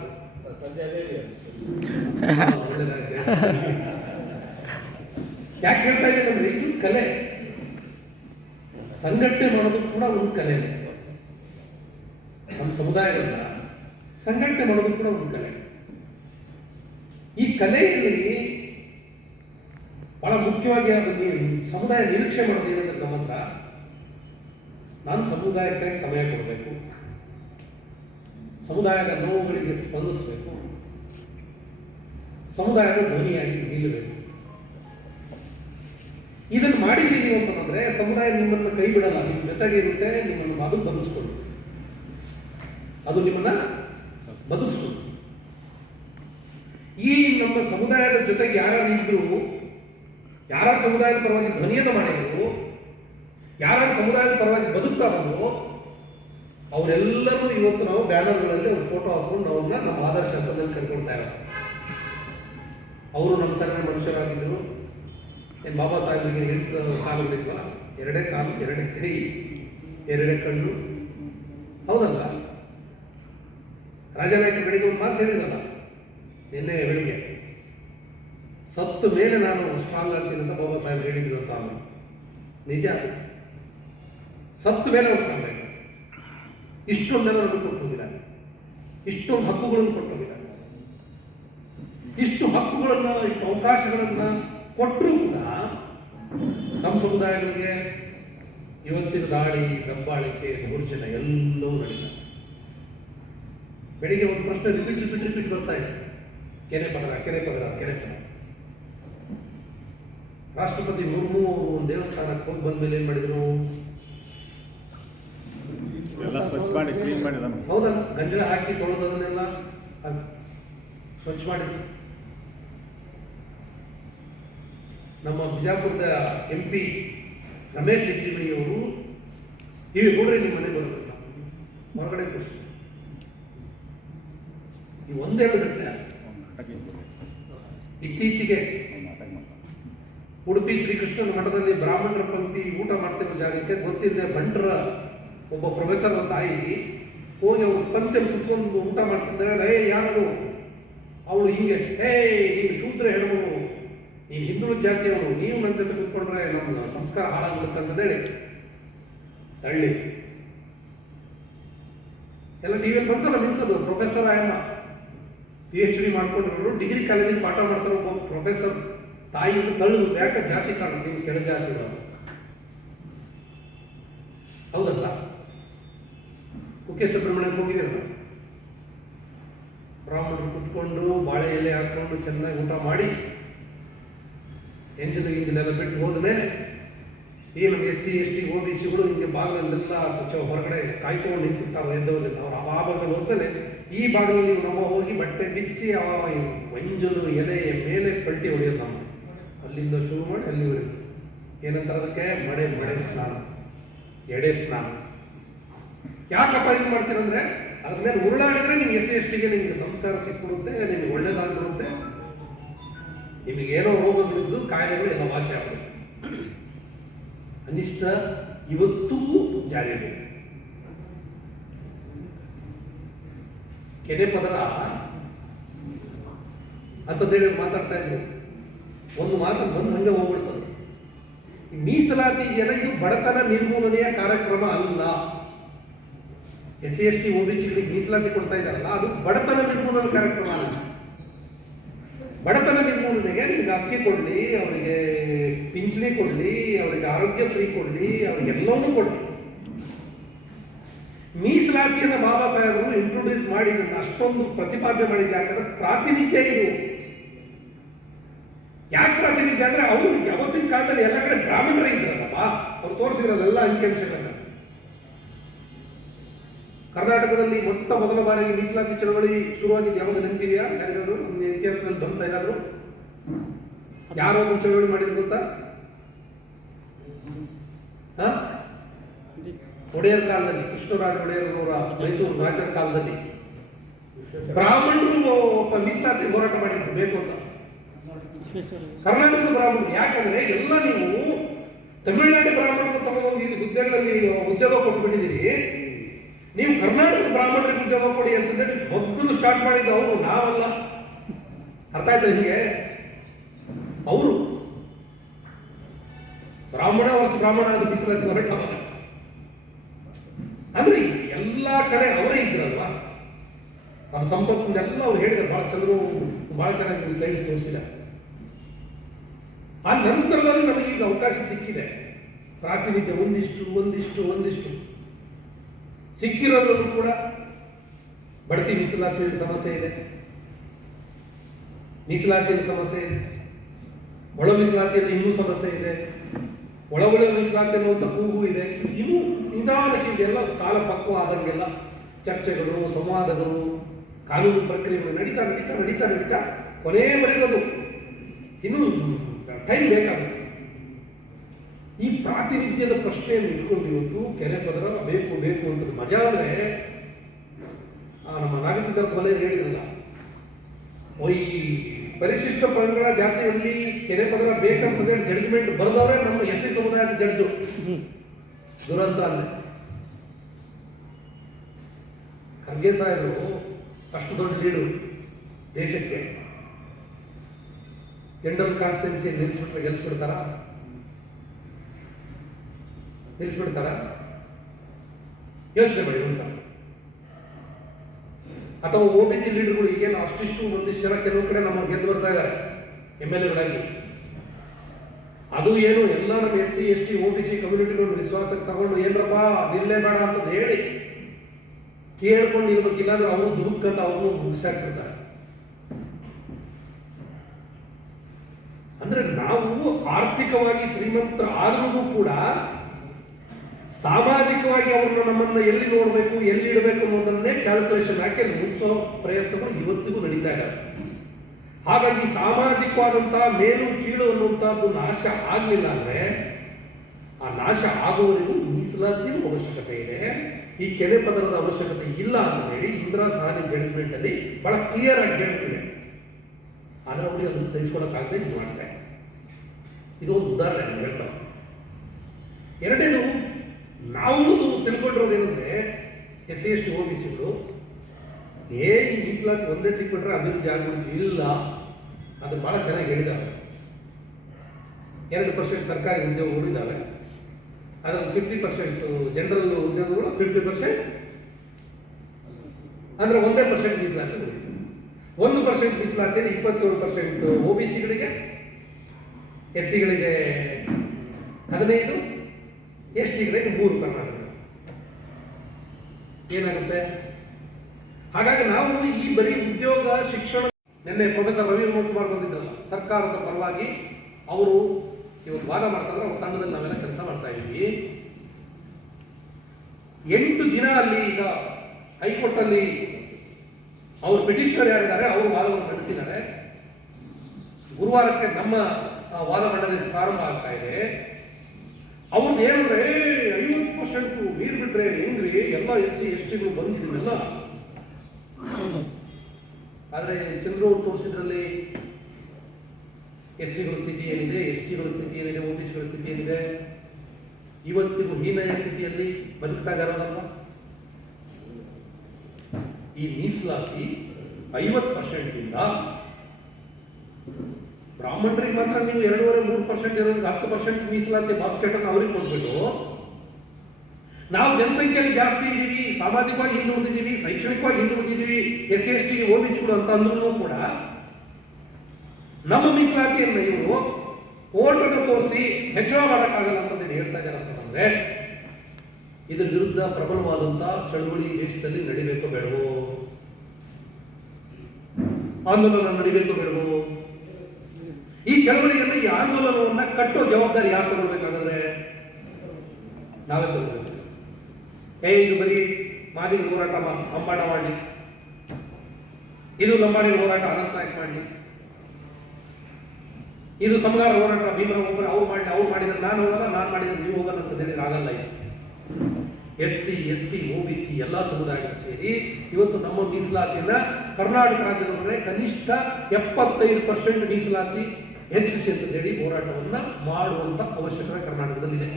ಯಾಕೆ ಹೇಳ್ತಾ ಇದ್ದೀನಿ ಅಂದ್ರೆ ಇದು ಕಲೆ. ಸಂಘಟನೆ ಮಾಡೋದು ಕೂಡ ಒಂದು ಕಲೆ. ನಮ್ಮ ಸಮುದಾಯಗಳನ್ನ ಸಂಘಟನೆ ಮಾಡೋದು ಕೂಡ ಒಂದು ಕಲೆ. ಈ ಕಲೆಯಲ್ಲಿ ಬಹಳ ಮುಖ್ಯವಾಗಿ ಸಮುದಾಯ ನಿರೀಕ್ಷೆ ಮಾಡೋದು ಏನಂದ್ರೆ ನಮ್ಮ ಹತ್ರ ನಾನು ಸಮುದಾಯಕ್ಕಾಗಿ ಸಮಯ ಕೊಡಬೇಕು, ಸಮುದಾಯದ ನೋವುಗಳಿಗೆ ಸ್ಪಂದಿಸಬೇಕು, ಸಮುದಾಯದ ಧ್ವನಿಯಾಗಿ ನಿಲ್ಲಬೇಕು. ಇದನ್ನು ಮಾಡಿದ್ರಿ ನೀವು ಅಂತಂದ್ರೆ ಸಮುದಾಯ ನಿಮ್ಮನ್ನು ಕೈ ಬಿಡಲ್ಲ, ನಿಮ್ಮ ಜೊತೆಗೆ ಇರುತ್ತೆ. ನಿಮ್ಮನ್ನು ಅದು ಬದುಕಿಸ್ಕೊಂಡು, ಅದು ನಿಮ್ಮನ್ನ ಬದುಕಿಸ್ಕೊಂಡು. ಈ ನಮ್ಮ ಸಮುದಾಯದ ಜೊತೆಗೆ ಯಾರು ಇದ್ರು, ಯಾರು ಸಮುದಾಯದ ಪರವಾಗಿ ಧ್ವನಿಯನ್ನು ಮಾಡಿದ್ರು, ಯಾರು ಸಮುದಾಯದ ಪರವಾಗಿ ಬದುಕ್ತಾ ಬಂದ್ರು, ಅವರೆಲ್ಲರೂ ಇವತ್ತು ನಾವು ಬ್ಯಾನರ್ಗಳಲ್ಲಿ ಅವ್ರ ಫೋಟೋ ಹಾಕೊಂಡು ಅವ್ರನ್ನ ನಮ್ಮ ಆದರ್ಶ ಹಂತದಲ್ಲಿ ಕರ್ಕೊಳ್ತಾ ಇರೋದು. ಅವರು ನಮ್ಮ ತರನೇ ಮನುಷ್ಯರಾಗಿದ್ದರು. ಏನು ಬಾಬಾ ಸಾಹೇಬ್ರಿಗೆ 8 ಕಾಲುಗಳಿದ್ವ, 2 ಕಾಲು, 2 ಕೈ, 2 ಕಣ್ಣು, ಹೌದಲ್ಲ? ರಾಜನಾಯಕ ಬೆಳಿಗ್ಗೆ ಒಂದು ಮಾತು ಹೇಳಿದ್ರಲ್ಲ ನಿನ್ನೆ ಬೆಳಿಗ್ಗೆ, ಸತ್ತು ಮೇಲೆ ನಾನು ಸ್ಟ್ರಾಂಗ್ ಆಗ್ತೀನಿ ಅಂತ ಬಾಬಾ ಸಾಹೇಬ್ ಹೇಳಿದ್ರು ಅಂತ. ನಿಜ, ಸತ್ತು ಮೇಲೆ ಅವ್ರು ಸ್ಟ್ರಾಂಗ್ ಆಗಿದೆ. ಇಷ್ಟೊಂದೆಲ್ಲ ನಮಗೆ ಕೊಟ್ಟು ಹೋಗಿದ್ದಾರೆ, ಇಷ್ಟೊಂದು ಹಕ್ಕುಗಳನ್ನು ಕೊಟ್ಟು ಹೋಗಿದ್ದಾರೆ. ಇಷ್ಟು ಹಕ್ಕುಗಳನ್ನು, ಇಷ್ಟು ಅವಕಾಶಗಳನ್ನು ಕೊಟ್ಟರೂ ಕೂಡ ನಮ್ಮ ಸಮುದಾಯಗಳಿಗೆ ಇವತ್ತಿನ ದಾಳಿ, ದಬ್ಬಾಳಿಕೆ, ದೌರ್ಜನ್ಯ ಎಲ್ಲವೂ ನಡೀತಾರೆ. ಬೆಳಿಗ್ಗೆ ಒಂದು ಪ್ರಶ್ನೆ ರಿಪೀಟ್ ಬರ್ತಾ ಇದೆ, ಕೆರೆ ಪದರ. ರಾಷ್ಟ್ರಪತಿ ಮುರ್ಮು ಒಂದು ದೇವಸ್ಥಾನಕ್ಕೆ ಹೋಗಿ ಬಂದ ಮೇಲೆ ಏನ್ ಮಾಡಿದ್ರು? ಹೌದಲ್ಲ, ಗಂಜಲ ಹಾಕಿ ತೊಳೆದನ್ನೆಲ್ಲ ಸ್ವಚ್ಛ ಮಾಡಿದ್ರು. ನಮ್ಮ ಬಿಜಾಪುರದ MP ರಮೇಶ್ ಜಿಗಜಿಣಗಿ ಅವರು ಈಗ ನೋಡ್ರಿ ನಿಮ್ಮ ಮನೆ ಬರೋದಿಲ್ಲ, ಹೊರಗಡೆ ಕೂರಿಸಿ. ಈ 1-2 ಗಂಟೆ ಇತ್ತೀಚೆಗೆ ಉಡುಪಿ ಶ್ರೀಕೃಷ್ಣನ ಮಠದಲ್ಲಿ ಬ್ರಾಹ್ಮಣರ ಪಂಕ್ತಿ ಊಟ ಮಾಡ್ತಿರೋ ಜಾಗಕ್ಕೆ ಗೊತ್ತಿಲ್ಲದೆ ಬಂಟರ ಒಬ್ಬ ಪ್ರೊಫೆಸರ್ ತಾಯಿ ಹೋಗಿ ಅವ್ರು ಪಂಕ್ತಿ ಕುತ್ಕೊಂಡು ಊಟ ಮಾಡ್ತಿದ್ದಾರೆ. ಯಾರು ಅವಳು ಹಿಂಗೆ, ನೀನು ಶೂದ್ರ ಹೆಣ್ಮಗಳು, ನೀನು ಹಿಂದುಳಿದ ಜಾತಿಯವನು, ನೀವು ನನ್ನ ಜೊತೆ ಕೂತ್ಕೊಂಡ್ರೆ ನಮ್ಮ ಸಂಸ್ಕಾರ ಹಾಳಾಗುತ್ತೆ ಅಂತ ಹೇಳಿ ತಳ್ಳಿ ಎಲ್ಲ ಟಿವಿಯಲ್ಲಿ ಬಂತಲ್ಲ ನಿಲ್ಸೋದು. ಪ್ರೊಫೆಸರ್ ಆಯಮ್ಮ PhD ಮಾಡ್ಕೊಂಡಿರೋರು ಡಿಗ್ರಿ ಕಾಲೇಜಿಗೆ ಪಾಠ ಮಾಡ್ತಾರೆ. ಒಬ್ಬ ಪ್ರೊಫೆಸರ್ ತಾಯಿಯನ್ನು ತಳ್ಳು, ಯಾಕೆ ಜಾತಿ ಕಾರಣ, ನೀವು ಕೆಳ ಜಾತಿಗಳು, ಹೌದಲ್ಲ? ಕುಕ್ಕೆ ಸುಬ್ರಹ್ಮಣ್ಯಕ್ಕೆ ಹೋಗಿದ್ದೀರ, ಬ್ರಾಹ್ಮಣರು ಕುತ್ಕೊಂಡು ಬಾಳೆ ಎಲೆ ಹಾಕೊಂಡು ಚೆನ್ನಾಗಿ ಊಟ ಮಾಡಿ ಎಂಜಿನೆಲ್ಲ ಬಿಟ್ಟು ಹೋದ ಮೇಲೆ ಈ ನಮ್ಮ SC ST OBCಗಳು ಹಿಂಗೆ ಬಾಗಿಲಲ್ಲೆಲ್ಲ ಹೊರಗಡೆ ಕಾಯ್ಕೊಂಡು ನಿಂತಿರ್ತಾರೆ ಎದ್ದವರಿಂದ. ಅವ್ರು ಆ ಭಾಗದಲ್ಲಿ ಹೋದ್ಮೇಲೆ ಈ ಭಾಗದಲ್ಲಿ ನೀವು ನಮ್ಮ ಹೋಗಿ ಬಟ್ಟೆ ಬಿಚ್ಚಿ ಆ ಮಂಜಲು ಎಲೆ ಮೇಲೆ ಪಲ್ಟಿ ಹೊಡೆಯೋದು. ನಮ್ಮ ಅಲ್ಲಿಂದ ಶುರು ಮಾಡಿ ಅಲ್ಲಿವರೆಗೂ ಏನಂತಾರೆ ಅದಕ್ಕೆ? ಮಡೆ ಸ್ನಾನ, ಎಡೆ ಸ್ನಾನ. ಯಾಕಪ್ಪ ಇದು ಮಾಡ್ತೀರಂದ್ರೆ ಅದ್ರ ಮೇಲೆ ಉರುಳಾಡಿದ್ರೆ ನಿಮ್ಗೆ SC/STಗೆ ನಿಮ್ಗೆ ಸಂಸ್ಕಾರ ಸಿಕ್ಬಿಡುತ್ತೆ, ನಿಮ್ಗೆ ಒಳ್ಳೇದಾಗ್ಬಿಡುತ್ತೆ, ನಿಮಗೇನೋ ರೋಗಗಳಿದ್ದು ಕಾಯಿಲೆಗಳು ಎಲ್ಲ ವಾಸಿ ಆಗುತ್ತೆ. ಅನಿಷ್ಟ ಇವತ್ತೂ ಜಾರಿಯಲ್ಲಿ ಕೆನೆ ಪದರ ಅಂತಂದೇಳಿ ಮಾತಾಡ್ತಾ ಇದ್ರು. ಒಂದು ಮಾತು ಬಂದು ಹಂಗೆ ಹೋಗ್ಬಿಡ್ತದೆ. ಮೀಸಲಾತಿ ಇದೆಯಲ್ಲ, ಇದು ಬಡತನ ನಿರ್ಮೂಲನೆಯ ಕಾರ್ಯಕ್ರಮ ಅಲ್ಲ. SC/ST OBCಗಳಿಗೆ ಮೀಸಲಾತಿ ಕೊಡ್ತಾ ಇದ್ದಾರಲ್ಲ, ಅದು ಬಡತನ ನಿರ್ಮೂಲನೆ ಕಾರ್ಯಕ್ರಮ ಅಲ್ಲ. ಬಡತನ ನಿರ್ಮೂಲನೆಗೆ ನಿಮ್ಗೆ ಅಕ್ಕಿ ಕೊಡಲಿ, ಅವರಿಗೆ ಪಿಂಚಣಿ ಕೊಡಲಿ, ಅವರಿಗೆ ಆರೋಗ್ಯ ಫ್ರೀ ಕೊಡಲಿ, ಅವರಿಗೆಲ್ಲವನ್ನೂ ಕೊಡಲಿ. ಮೀಸಲಾತಿಯನ್ನು ಬಾಬಾ ಸಾಹೇಬರು ಇಂಟ್ರೊಡ್ಯೂಸ್ ಮಾಡಿದ್ದನ್ನು ಅಷ್ಟೊಂದು ಪ್ರತಿಪಾದನೆ ಮಾಡಿದ್ದೆ. ಯಾಕಂದ್ರೆ ಪ್ರಾತಿನಿಧ್ಯ ಇದು. ಯಾಕೆ ಪ್ರಾತಿನಿಧ್ಯ ಅಂದ್ರೆ ಅವರು ಯಾವತ್ತಿನ ಕಾಲದಲ್ಲಿ ಎಲ್ಲ ಕಡೆ ಬ್ರಾಹ್ಮಣರೇ ಇದ್ರಲ್ಲಪ್ಪ, ಅವ್ರು ತೋರಿಸಿದ್ರಲ್ಲ ಅಂಕಿಅಂಶಗಳನ್ನ. ಕರ್ನಾಟಕದಲ್ಲಿ ಮೊಟ್ಟ ಮೊದಲ ಬಾರಿಗೆ ಮೀಸಲಾತಿ ಚಳವಳಿ ಶುರುವಾಗಿದ್ದು ಯಾವಾಗ ನೆನಪಿದೆಯಾ? ಯಾರಿಗಾದ್ರು ನಮ್ಮ ಇತಿಹಾಸದಲ್ಲಿ ಬಂತ ಏನಾದ್ರು? ಯಾರು ಒಂದು ಚಳವಳಿ ಮಾಡಿದ್ರು ಗೊತ್ತಾ? ಒಡೆಯರ್ ಕಾಲದಲ್ಲಿ, ಕೃಷ್ಣರಾಜ ಒಡೆಯರವರ ಮೈಸೂರು ರಾಜರ ಕಾಲದಲ್ಲಿ ಬ್ರಾಹ್ಮಣರು ಒಬ್ಬ ಮೀಸಲಾತಿ ಹೋರಾಟ ಮಾಡಿದ್ರು ಬೇಕು ಅಂತ. ಕರ್ನಾಟಕದ ಬ್ರಾಹ್ಮಣರು. ಯಾಕಂದ್ರೆ ಎಲ್ಲ ನೀವು ತಮಿಳುನಾಡು ಬ್ರಾಹ್ಮಣರು ತಗೊಂಡು ಇಲ್ಲಿ ಹುದ್ದೆಗಳಲ್ಲಿ ಉದ್ಯೋಗ ಕೊಟ್ಬಿಟ್ಟಿದ್ದೀರಿ, ನೀವು ಕರ್ನಾಟಕದ ಬ್ರಾಹ್ಮಣರಿಗೆ ಉದ್ಯೋಗ ಕೊಡಿ ಅಂತಂದೇಳಿ ಮೊದಲು ಸ್ಟಾರ್ಟ್ ಮಾಡಿದ್ದು ಅವರು, ನಾವಲ್ಲ. ಅರ್ಥ ಆಯ್ತು ನಿಮಗೆ? ಅವರು ಬ್ರಾಹ್ಮಣ ಅದು ಮೀಸಲಾತಿ ಹೋರಾಟ ಅಂದ್ರೆ ಎಲ್ಲಾ ಕಡೆ ಅವರೇ ಇದ್ರಲ್ವಾ. ಅವ್ರ ಸಂಪತ್ತಿನೆಲ್ಲ ಅವ್ರು ಹೇಳಿದ್ರು. ಬಹಳ ಚೆನ್ನಾಗಿ ಸ್ಲೈಡ್ಸ್ ತೋರಿಸಿಲ್ಲ. ಆ ನಂತರದಲ್ಲಿ ನಮಗೆ ಈಗ ಅವಕಾಶ ಸಿಕ್ಕಿದೆ. ಪ್ರಾತಿನಿಧ್ಯ ಒಂದಿಷ್ಟು ಸಿಕ್ಕಿರೋದ್ರಲ್ಲೂ ಕೂಡ ಬಡ್ತಿ ಮೀಸಲಾತಿ ಸಮಸ್ಯೆ ಇದೆ, ಮೀಸಲಾತಿಯಲ್ಲಿ ಸಮಸ್ಯೆ ಇದೆ, ಒಳ ಮೀಸಲಾತಿಯಲ್ಲಿ ಇನ್ನೂ ಸಮಸ್ಯೆ ಇದೆ, ಒಳ ಮೀಸಲಾತಿ ಅನ್ನುವಂಥ ಕೂಗು ಇದೆ. ಇನ್ನೂ ನಿಧಾನಕ್ಕೆ ಇದೆಲ್ಲ ಕಾಲ ಪಕ್ವ ಆದಂಗೆಲ್ಲ ಚರ್ಚೆಗಳು, ಸಂವಾದಗಳು, ಕಾನೂನು ಪ್ರಕ್ರಿಯೆಗಳು ನಡೀತಾ ಕೊನೆಯವರೆಗೂ ಅದು ಇನ್ನೂ ಟೈಮ್ ಬೇಕಾಗುತ್ತೆ. ಈ ಪ್ರಾತಿನಿಧ್ಯದ ಪ್ರಶ್ನೆಯನ್ನು ಇಟ್ಕೊಂಡು ಇವತ್ತು ಕೆರೆ ಪದರ ಬೇಕು ಅಂತ ಮಜಾ ಅಂದ್ರೆ ನಮ್ಮ ನಾಗಸಿದ್ಧಾರ್ಥ ವಲಯರು ಹೇಳಿದ್ರಲ್ಲ, ಈ ಪರಿಶಿಷ್ಟ ಪಂಗಡ ಜಾತಿಯಲ್ಲಿ ಕೆರೆ ಪದರ ಬೇಕಂತ ಜಡ್ಜ್ಮೆಂಟ್ ಬರೆದವ್ರೆ ನಮ್ಮ SC ಸಮುದಾಯದ ಜಡ್ಜು. ದುರಂತ ಅಂದ್ರೆ ಖರ್ಗೆ ಸಾಹೇಬರು ಅಷ್ಟು ದೊಡ್ಡ ಲೀಡು ದೇಶಕ್ಕೆ, ಜನರಲ್ ಕಾನ್ಸ್ಟಿಟ್ಯೂನ್ಸಿ ಗೆಲ್ಸ್ಬಿಡ್ತಾರ? ಯೋಚನೆ ಮಾಡಿ ಒಂದ್ಸಲ. ಅಥವಾ OBC ಲೀಡರ್ಗಳು ಈಗೇನು ಅಷ್ಟಿಷ್ಟು ಒಂದಿಷ್ಟು ಜನ ಕೆಲವು ಕಡೆ ನಮ್ಮ ಗೆದ್ದು ಬರ್ತಾ ಇದ್ದಾರೆ MLAಗಳಾಗಿ. ಅದು ಏನು ಎಲ್ಲ ನಮ್ಮ SC/ST OBC ಕಮ್ಯುನಿಟಿಗಳನ್ನು ವಿಶ್ವಾಸಕ್ಕೆ ತಗೊಂಡು ಏನ್ರಪ್ಪ ನಿಲ್ಲೇ ಬೇಡ ಅಂತ ಹೇಳಿ ಕೇಳ್ಕೊಂಡು ಇರ್ಬೇಕಿಲ್ಲ ಅಂದ್ರೆ ಅವರು ದುಡುಕಂತ ಅವ್ರನ್ನೂ ಮುಗಿಸಾಕ್ತಿರ್ತಾರೆ. ಅಂದ್ರೆ ನಾವು ಆರ್ಥಿಕವಾಗಿ ಶ್ರೀಮಂತರ ಆದ್ರೂ ಕೂಡ ಸಾಮಾಜಿಕವಾಗಿ ಅವ್ರನ್ನ ನಮ್ಮನ್ನ ಎಲ್ಲಿ ನೋಡಬೇಕು, ಎಲ್ಲಿ ಇಡಬೇಕು ಅನ್ನೋದನ್ನೇ ಕ್ಯಾಲ್ಕುಲೇಷನ್ ಹಾಕಿ ಮುಗಿಸೋ ಪ್ರಯತ್ನಗಳು ಇವತ್ತಿಗೂ ನಡೀತಾ ಇದ್ದಾರೆ. ಹಾಗಾಗಿ ಸಾಮಾಜಿಕವಾದಂತಹ ಮೇಲು ಕೀಳು ಅನ್ನುವಂಥದ್ದು ನಾಶ ಆಗಲಿಲ್ಲ ಅಂದ್ರೆ, ಆ ನಾಶ ಆಗುವವರೆಗೂ ಮೀಸಲಾತಿಯ ಅವಶ್ಯಕತೆ ಇದೆ. ಈ ಕೆರೆ ಪದರದ ಅವಶ್ಯಕತೆ ಇಲ್ಲ ಅಂತ ಹೇಳಿ ಇಂದಿರಾ ಸಾಹನಿ ಜಡ್ಜ್ಮೆಂಟ್ ಅಲ್ಲಿ ಬಹಳ ಕ್ಲಿಯರ್ ಆಗಿ ಹೇಳ್ತಿದೆ. ಆದ್ರೆ ಅವ್ರಿಗೆ ಅದನ್ನು ಸಹಿಸ್ಕೊಳಕ್ಕಾಗದೆ ಇದು ಮಾಡ್ತಾರೆ. ಇದು ಒಂದು ಉದಾಹರಣೆ ಹೇಳ್ತಾರೆ. ಎರಡನೇದು, ನಾವು ತಿಳ್ಕೊಂಡಿರೋದೇನೆಂದ್ರೆ SC/ST OBCಗಳು ಈ ಮೀಸಲಾತಿ ಒಂದೇ ಸಿಕ್ಬಿಟ್ರೆ ಅಭಿವೃದ್ಧಿ ಆಗ್ಬಿಡುತ್ತೆ. ಇಲ್ಲ, ಅದು ಬಹಳ ಚೆನ್ನಾಗಿ ಹೇಳಿದ್ದಾರೆ. 2% ಸರ್ಕಾರಿ ಉದ್ಯೋಗಗಳು ಇದ್ದಾವೆ, ಅದರಲ್ಲಿ 50% ಜನರಲ್ ಉದ್ಯೋಗಗಳು, 50% ಅಂದ್ರೆ 1% ಮೀಸಲಾತಿ ಉಳಿದಿದೆ. 1% ಮೀಸಲಾತಿಯಲ್ಲಿ 27% OBCಗಳಿಗೆ, SCಗಳಿಗೆ 15, STಗಳಿಗೆ 3 ಕರ್ನಾಟಕ. ಏನಾಗುತ್ತೆ? ಹಾಗಾಗಿ ನಾವು ಈ ಬರೀ ಉದ್ಯೋಗ ಶಿಕ್ಷಣ, ನಿನ್ನೆ ಪ್ರೊಫೆಸರ್ ರವಿ ಕುಮಾರ್ ಬಂದಿದ್ರಲ್ಲ ಸರ್ಕಾರದ ಪರವಾಗಿ, ಅವರು ಇವತ್ತು ವಾದ ಮಾಡ್ತಾರೆ. ಅವ್ರ ತಂಡದಲ್ಲಿ ನಾವೆಲ್ಲ ಕೆಲಸ ಮಾಡ್ತಾ ಇದ್ದೀವಿ. 8 ದಿನ ಅಲ್ಲಿ ಈಗ ಹೈಕೋರ್ಟ್ ಅಲ್ಲಿ ಅವರು ಪಿಟಿಷನರ್ ಯಾರಿದ್ದಾರೆ ಅವರು ವಾದವನ್ನು ಮಂಡಿಸಿದ್ದಾರೆ. ಗುರುವಾರಕ್ಕೆ ನಮ್ಮ ವಾದ ಮಂಡನೆ ಪ್ರಾರಂಭ ಆಗ್ತಾ ಇದೆ. ಅವ್ರದ್ದು ಏನಂದ್ರೆ 50 50% ಮೀರ್ ಬಿಟ್ರೆ ಹೆಂಗ್ರಿ ಎಲ್ಲ SC/ST ಬಂದಿದ್ದೀವಲ್ಲ. ಆದರೆ ಚಂದ್ರು ಅವರು ತೋರಿಸಿದ್ರಲ್ಲಿ SC ಸ್ಥಿತಿ ಏನಿದೆ, ST ಸ್ಥಿತಿ ಏನಿದೆ, OBC ಸ್ಥಿತಿ ಏನಿದೆ, ಇವತ್ತಿಗೂ ಹೀನಾಯ ಸ್ಥಿತಿಯಲ್ಲಿ ಬದುಕ್ತಾ ಇದ್ದಾರಲ್ಲ. ಈ ಮೀಸಲಾತಿ 50%ಇಂದ ಬ್ರಾಹ್ಮಣರಿಗೆ ಮಾತ್ರ ನೀವು 2.5-3% ಇರೋರಿಗೆ 10% ಮೀಸಲಾತಿ ಬಾಸ್ಕೆಟ್ ಅನ್ನು ಅವ್ರಿಗೆ ಕೊಟ್ಬಿಟ್ಟು, ನಾವು ಜನಸಂಖ್ಯೆಯಲ್ಲಿ ಜಾಸ್ತಿ ಇದ್ದೀವಿ, ಸಾಮಾಜಿಕವಾಗಿ ಹಿಂದುಳಿದಿದ್ದೀವಿ, ಶೈಕ್ಷಣಿಕವಾಗಿ ಹಿಂದುಳಿದಿದ್ದೀವಿ, SC/ST OBC ಅಂತ ಅಂದ್ರೂ ಕೂಡ ನಮ್ಮ ಮೀಸಲಾತಿಯನ್ನು ಇವರು ಓಟದ ತೋರಿಸಿ ಹೆಚ್ಚಳ ಮಾಡೋಕ್ಕಾಗಲ್ಲ ಅಂತಂದೇಳಿ ಹೇಳ್ತಾ ಇದ್ದಾರೆ. ಅಂತಂದ್ರೆ ಇದರ ವಿರುದ್ಧ ಪ್ರಬಲವಾದಂತಹ ಚಳವಳಿ ದೇಶದಲ್ಲಿ ನಡಿಬೇಕೋ ಬೇಡವೋ, ಆಂದೋಲನ ನಡಿಬೇಕೋ ಬೇಡವೋ? ಈ ಚಳವಳಿಯನ್ನು, ಈ ಆಂದೋಲನವನ್ನ ಕಟ್ಟೋ ಜವಾಬ್ದಾರಿ ಯಾರು ತಗೊಳ್ಬೇಕಾದ್ರೆ ನಾವೇ ತಗೊಳ್ಬೇಕು. ಇದು ಬರೀ ಮಾದಿಗ ಹೋರಾಟ ಅಂಬಾಡ ಮಾಡಲಿ, ಇದು ಲಂಬಾಣಿ ಹೋರಾಟ ಅನಂತ ನಾಯಕ್ ಮಾಡಲಿ, ಇದು ಸಮಗಾರ ಹೋರಾಟ ಭೀಮರಾವ್ ಒಬ್ಬರು ಅವ್ರು ಮಾಡಿದ್ರೆ ನಾನು ಹೋಗಲ್ಲ, ನಾನು ಮಾಡಿದ್ರೆ ನೀವು ಹೋಗಲ್ಲ ಅಂತ ಹೇಳಿದ್ರೆ ಆಗಲ್ಲ. ಇದು SC/ST OBC ಎಲ್ಲ ಸಮುದಾಯಗಳು ಸೇರಿ ಇವತ್ತು ನಮ್ಮ ಮೀಸಲಾತಿಯನ್ನ ಕರ್ನಾಟಕ ರಾಜ್ಯದೊಳಗಡೆ ಕನಿಷ್ಠ 75% ಮೀಸಲಾತಿ ಹೆಚ್ಚಿಸಿ ಅಂತ ಹೇಳಿ ಹೋರಾಟವನ್ನ ಮಾಡುವಂತ ಅವಶ್ಯಕತೆ ಕರ್ನಾಟಕದಲ್ಲಿದೆ.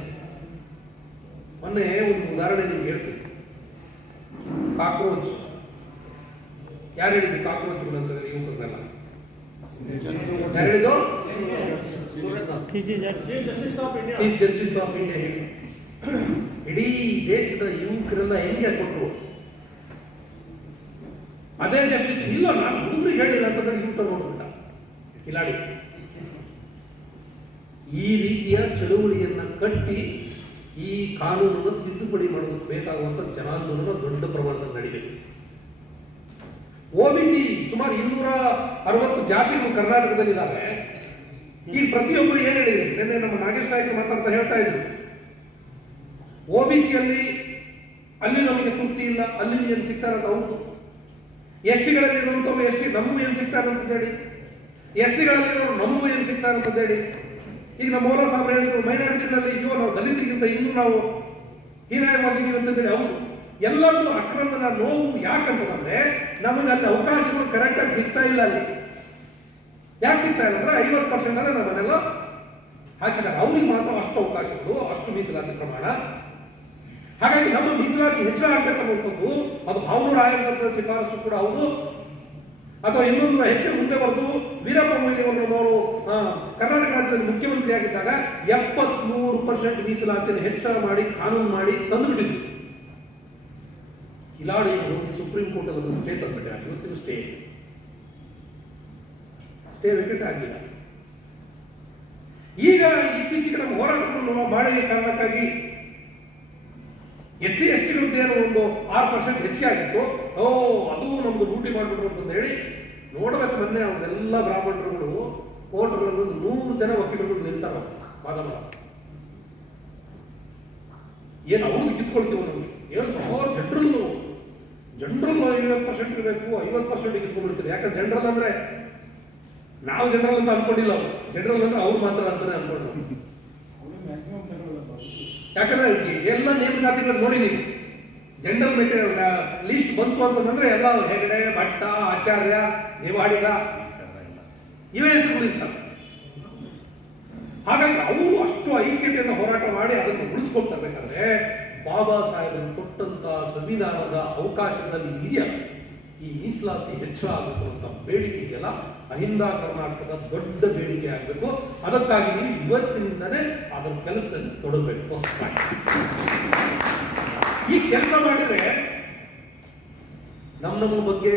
ಮೊನ್ನೆ ಒಂದು ಉದಾಹರಣೆ ನಿಮ್ಗೆ ಹೇಳ್ತೀನಿ. ಕಾಕ್ರೋಚ್ ಯಾರು ಹೇಳಿದ್ರು? ಕಾಕ್ರೋಚ್ಗಳು ಅಂತ ಯುವಕರನ್ನೆಲ್ಲ ಯಾರು ಹೇಳಿದ್ರು? ಚೀಫ್ ಜಸ್ಟಿಸ್ ಆಫ್ ಇಂಡಿಯಾ ಹೇಳಿ ಇಡೀ ದೇಶದ ಯುವಕರೆಲ್ಲ ಹೆಂಗೆ ಕೊಟ್ಟರು. ಅದೇ ಜಸ್ಟಿಸ್ ಇಲ್ಲ, ನಾನು ಹುಡುಗರಿಗೆ ಹೇಳಿಲ್ಲ ಅಂತಂದ್ರೆ ಯೂಟ್ಯೂಬ್ ನೋಡ್ಬಿಟ್ಟ ಕಿಲಾಡಿ. ಈ ರೀತಿಯ ಚಳುವಳಿಯನ್ನ ಕಟ್ಟಿ ಈ ಕಾನೂನನ್ನು ತಿದ್ದುಪಡಿ ಮಾಡೋದಕ್ಕೆ ಬೇಕಾಗುವಂತ ಜನಾಂದೋಲನ ದೊಡ್ಡ ಪ್ರಮಾಣದಲ್ಲಿ ನಡೀಬೇಕು. OBC ಸುಮಾರು 260 ಜಾತಿಗಳು ಕರ್ನಾಟಕದಲ್ಲಿದ್ದಾವೆ. ಈ ಪ್ರತಿಯೊಬ್ಬರು ಏನ್ ಹೇಳಿದ್ರು? ನಿನ್ನೆ ನಮ್ಮ ನಾಗೇಶ್ ನಾಯ್ಕರು ಮಾತಾಡ್ತಾ ಹೇಳ್ತಾ ಇದ್ರು, OBCಯಲ್ಲಿ ಅಲ್ಲಿ ನಮಗೆ ತೃಪ್ತಿ ಇಲ್ಲ, ಅಲ್ಲಿ ಏನ್ ಸಿಗ್ತಾರಂತ. ಹೌದು, STಗಳಲ್ಲಿ ಇರುವಂತವ್ರು ST ನಮಗೂ ಏನ್ ಸಿಗ್ತಾರಂತ ಹೇಳಿ, SCಗಳಲ್ಲಿ ಇರೋರು ನಮಗೂ ಏನ್ ಸಿಗ್ತಾರಂತ ಹೇಳಿ. ಈಗ ನಮ್ಮ ಮೌಲ ಸಾಹೇಬ್ ಹೇಳಿದ್ರು, ಮೈನಾರಿಟಿಗಳಲ್ಲಿ ಅಯ್ಯೋ ನಾವು ದಲಿತರಿಗಿಂತ ಇನ್ನೂ ನಾವು ಹೀನಾಯವಾಗಿದ್ದೀವಿ ಅಂತಂದೇಳಿ. ಹೌದು, ಎಲ್ಲರಿಗೂ ಅಕ್ರಮದ ನೋವು ಯಾಕಂತಂದ್ರೆ ನಮಗೆ ಅಲ್ಲಿ ಅವಕಾಶಗಳು ಕರೆಕ್ಟ್ ಆಗಿ ಸಿಗ್ತಾ ಇಲ್ಲ. ಅಲ್ಲಿ ಯಾಕೆ ಸಿಗ್ತಾ ಇಲ್ಲ ಅಂದ್ರೆ 50% ಅಲ್ಲ ನಮ್ಮನ್ನೆಲ್ಲ ಹಾಕಿದ್ದಾರೆ. ಅವ್ರಿಗೆ ಮಾತ್ರ ಅಷ್ಟು ಅವಕಾಶಗಳು, ಅಷ್ಟು ಮೀಸಲಾತಿ ಪ್ರಮಾಣ. ಹಾಗಾಗಿ ನಮ್ಮ ಮೀಸಲಾತಿ ಹೆಚ್ಚಳ ಆಗ್ಬೇಕನ್ನುವಂಥದ್ದು ಅದು ಹಾವೂರು ಆಯೋಗದ ಶಿಫಾರಸು ಕೂಡ ಹೌದು. ಅಥವಾ ಇನ್ನೊಂದು ಹೆಚ್ಚು ಮುಂದೆ ಬರೆದು ವೀರಪ್ಪ ಮೊಯ್ಲಿಯವರು ಕರ್ನಾಟಕ ರಾಜ್ಯದಲ್ಲಿ ಮುಖ್ಯಮಂತ್ರಿ ಆಗಿದ್ದಾಗ 73% ಮೀಸಲಾತಿಯನ್ನು ಹೆಚ್ಚಳ ಮಾಡಿ ಕಾನೂನು ಮಾಡಿ ತಂದುಬಿಟ್ಟಿದ್ರು. ಕಿಲಾಡಿಯನ್ನು ಹೋಗಿ ಸುಪ್ರೀಂ ಕೋರ್ಟ್ ಅಲ್ಲಿ ಸ್ಟೇ ತಂದ್ಬಿಟ್ಟೆ. ಇವತ್ತಿಗೂ ಸ್ಟೇ ವೆಕೆಟ್ ಆಗಿಲ್ಲ. ಈಗ ಇತ್ತೀಚೆಗೆ ನಮ್ಮ ಹೋರಾಟವನ್ನು ಮಾಡಿದ ಕಾರಣಕ್ಕಾಗಿ SC/STಗಳದ್ದೇನೋ ಒಂದು 6% ಹೆಚ್ಚಿಗೆ ಆಗಿತ್ತು. ಅದು ನಮ್ದು ಲೂಟಿ ಮಾಡ್ಬಿಟ್ರು ಅಂತ ಹೇಳಿ ನೋಡ್ಬೇಕು. ಮೊನ್ನೆ ಅವ್ರೆಲ್ಲ ಬ್ರಾಹ್ಮಣರುಗಳು ಕೋರ್ಟ್ಗಳಲ್ಲಿ 100 ಜನ ವಕೀಲರು ನಿಲ್ತಾರ ವಾದ ಮಾಡ. ಏನು ಅವ್ರಿಗೆ ಕಿತ್ಕೊಳ್ತೀವಿ ನಮ್ಗೆ? ಏನು ಸುಮಾರು ಜನರಲ್ 50% ಇರಬೇಕು, 50% ಕಿತ್ಕೊಂಡ್ಬಿಡ್ತೀರಿ. ಯಾಕಂದ್ರೆ ಜನರಲ್ ಅಂದ್ರೆ ನಾವು ಜನರಲ್ ಅಂತ ಅನ್ಕೊಂಡಿಲ್ಲ, ಅವ್ರು ಜನರಲ್ ಅಂದ್ರೆ ಅವ್ರು ಮಾತ್ರ ಅಂತಾನೆ ಅನ್ಕೊಂಡು. ಯಾಕಂದ್ರೆ ಎಲ್ಲ ನೇಮಕಾತಿಗಳು ನೋಡಿ ನೀವು, ಜನರಲ್ ಲೀಸ್ಟ್ ಬಂತು ಅಂತಂದ್ರೆ ಎಲ್ಲ ಹೆಗಡೆ, ಭಟ್ಟ, ಆಚಾರ್ಯ, ದೇವಾಡಿಗ ಇವೇ ಹೆಸರುಗಳು ಇರ್ತಾರೆ. ಹಾಗಾಗಿ ಅವರು ಅಷ್ಟು ಐಕ್ಯತೆಯಿಂದ ಹೋರಾಟ ಮಾಡಿ ಅದನ್ನು ಉಳಿಸ್ಕೊಳ್ತಿರ್ಬೇಕಾದ್ರೆ ಬಾಬಾ ಸಾಹೇಬರು ಕೊಟ್ಟಂತ ಸಂವಿಧಾನದ ಅವಕಾಶದಲ್ಲಿ ಇದೆಯಾ ಈ ಮೀಸಲಾತಿ ಹೆಚ್ಚಳ ಆಗಬೇಕು ಅಂತ ಬೇಡಿಕೆ ಇದೆಯಲ್ಲ, ಅಹಿಂದ ಕರ್ನಾಟಕದ ದೊಡ್ಡ ಬೇಡಿಕೆ ಆಗಬೇಕು. ಅದಕ್ಕಾಗಿ ನೀವು ಇವತ್ತಿನಿಂದನೇ ಅದರ ಕೆಲಸದಲ್ಲಿ ತೊಡಗಬೇಕು. ಈ ಕೆಲಸ ಮಾಡಿದ್ರೆ ನಮ್ಮ ಬಗ್ಗೆ,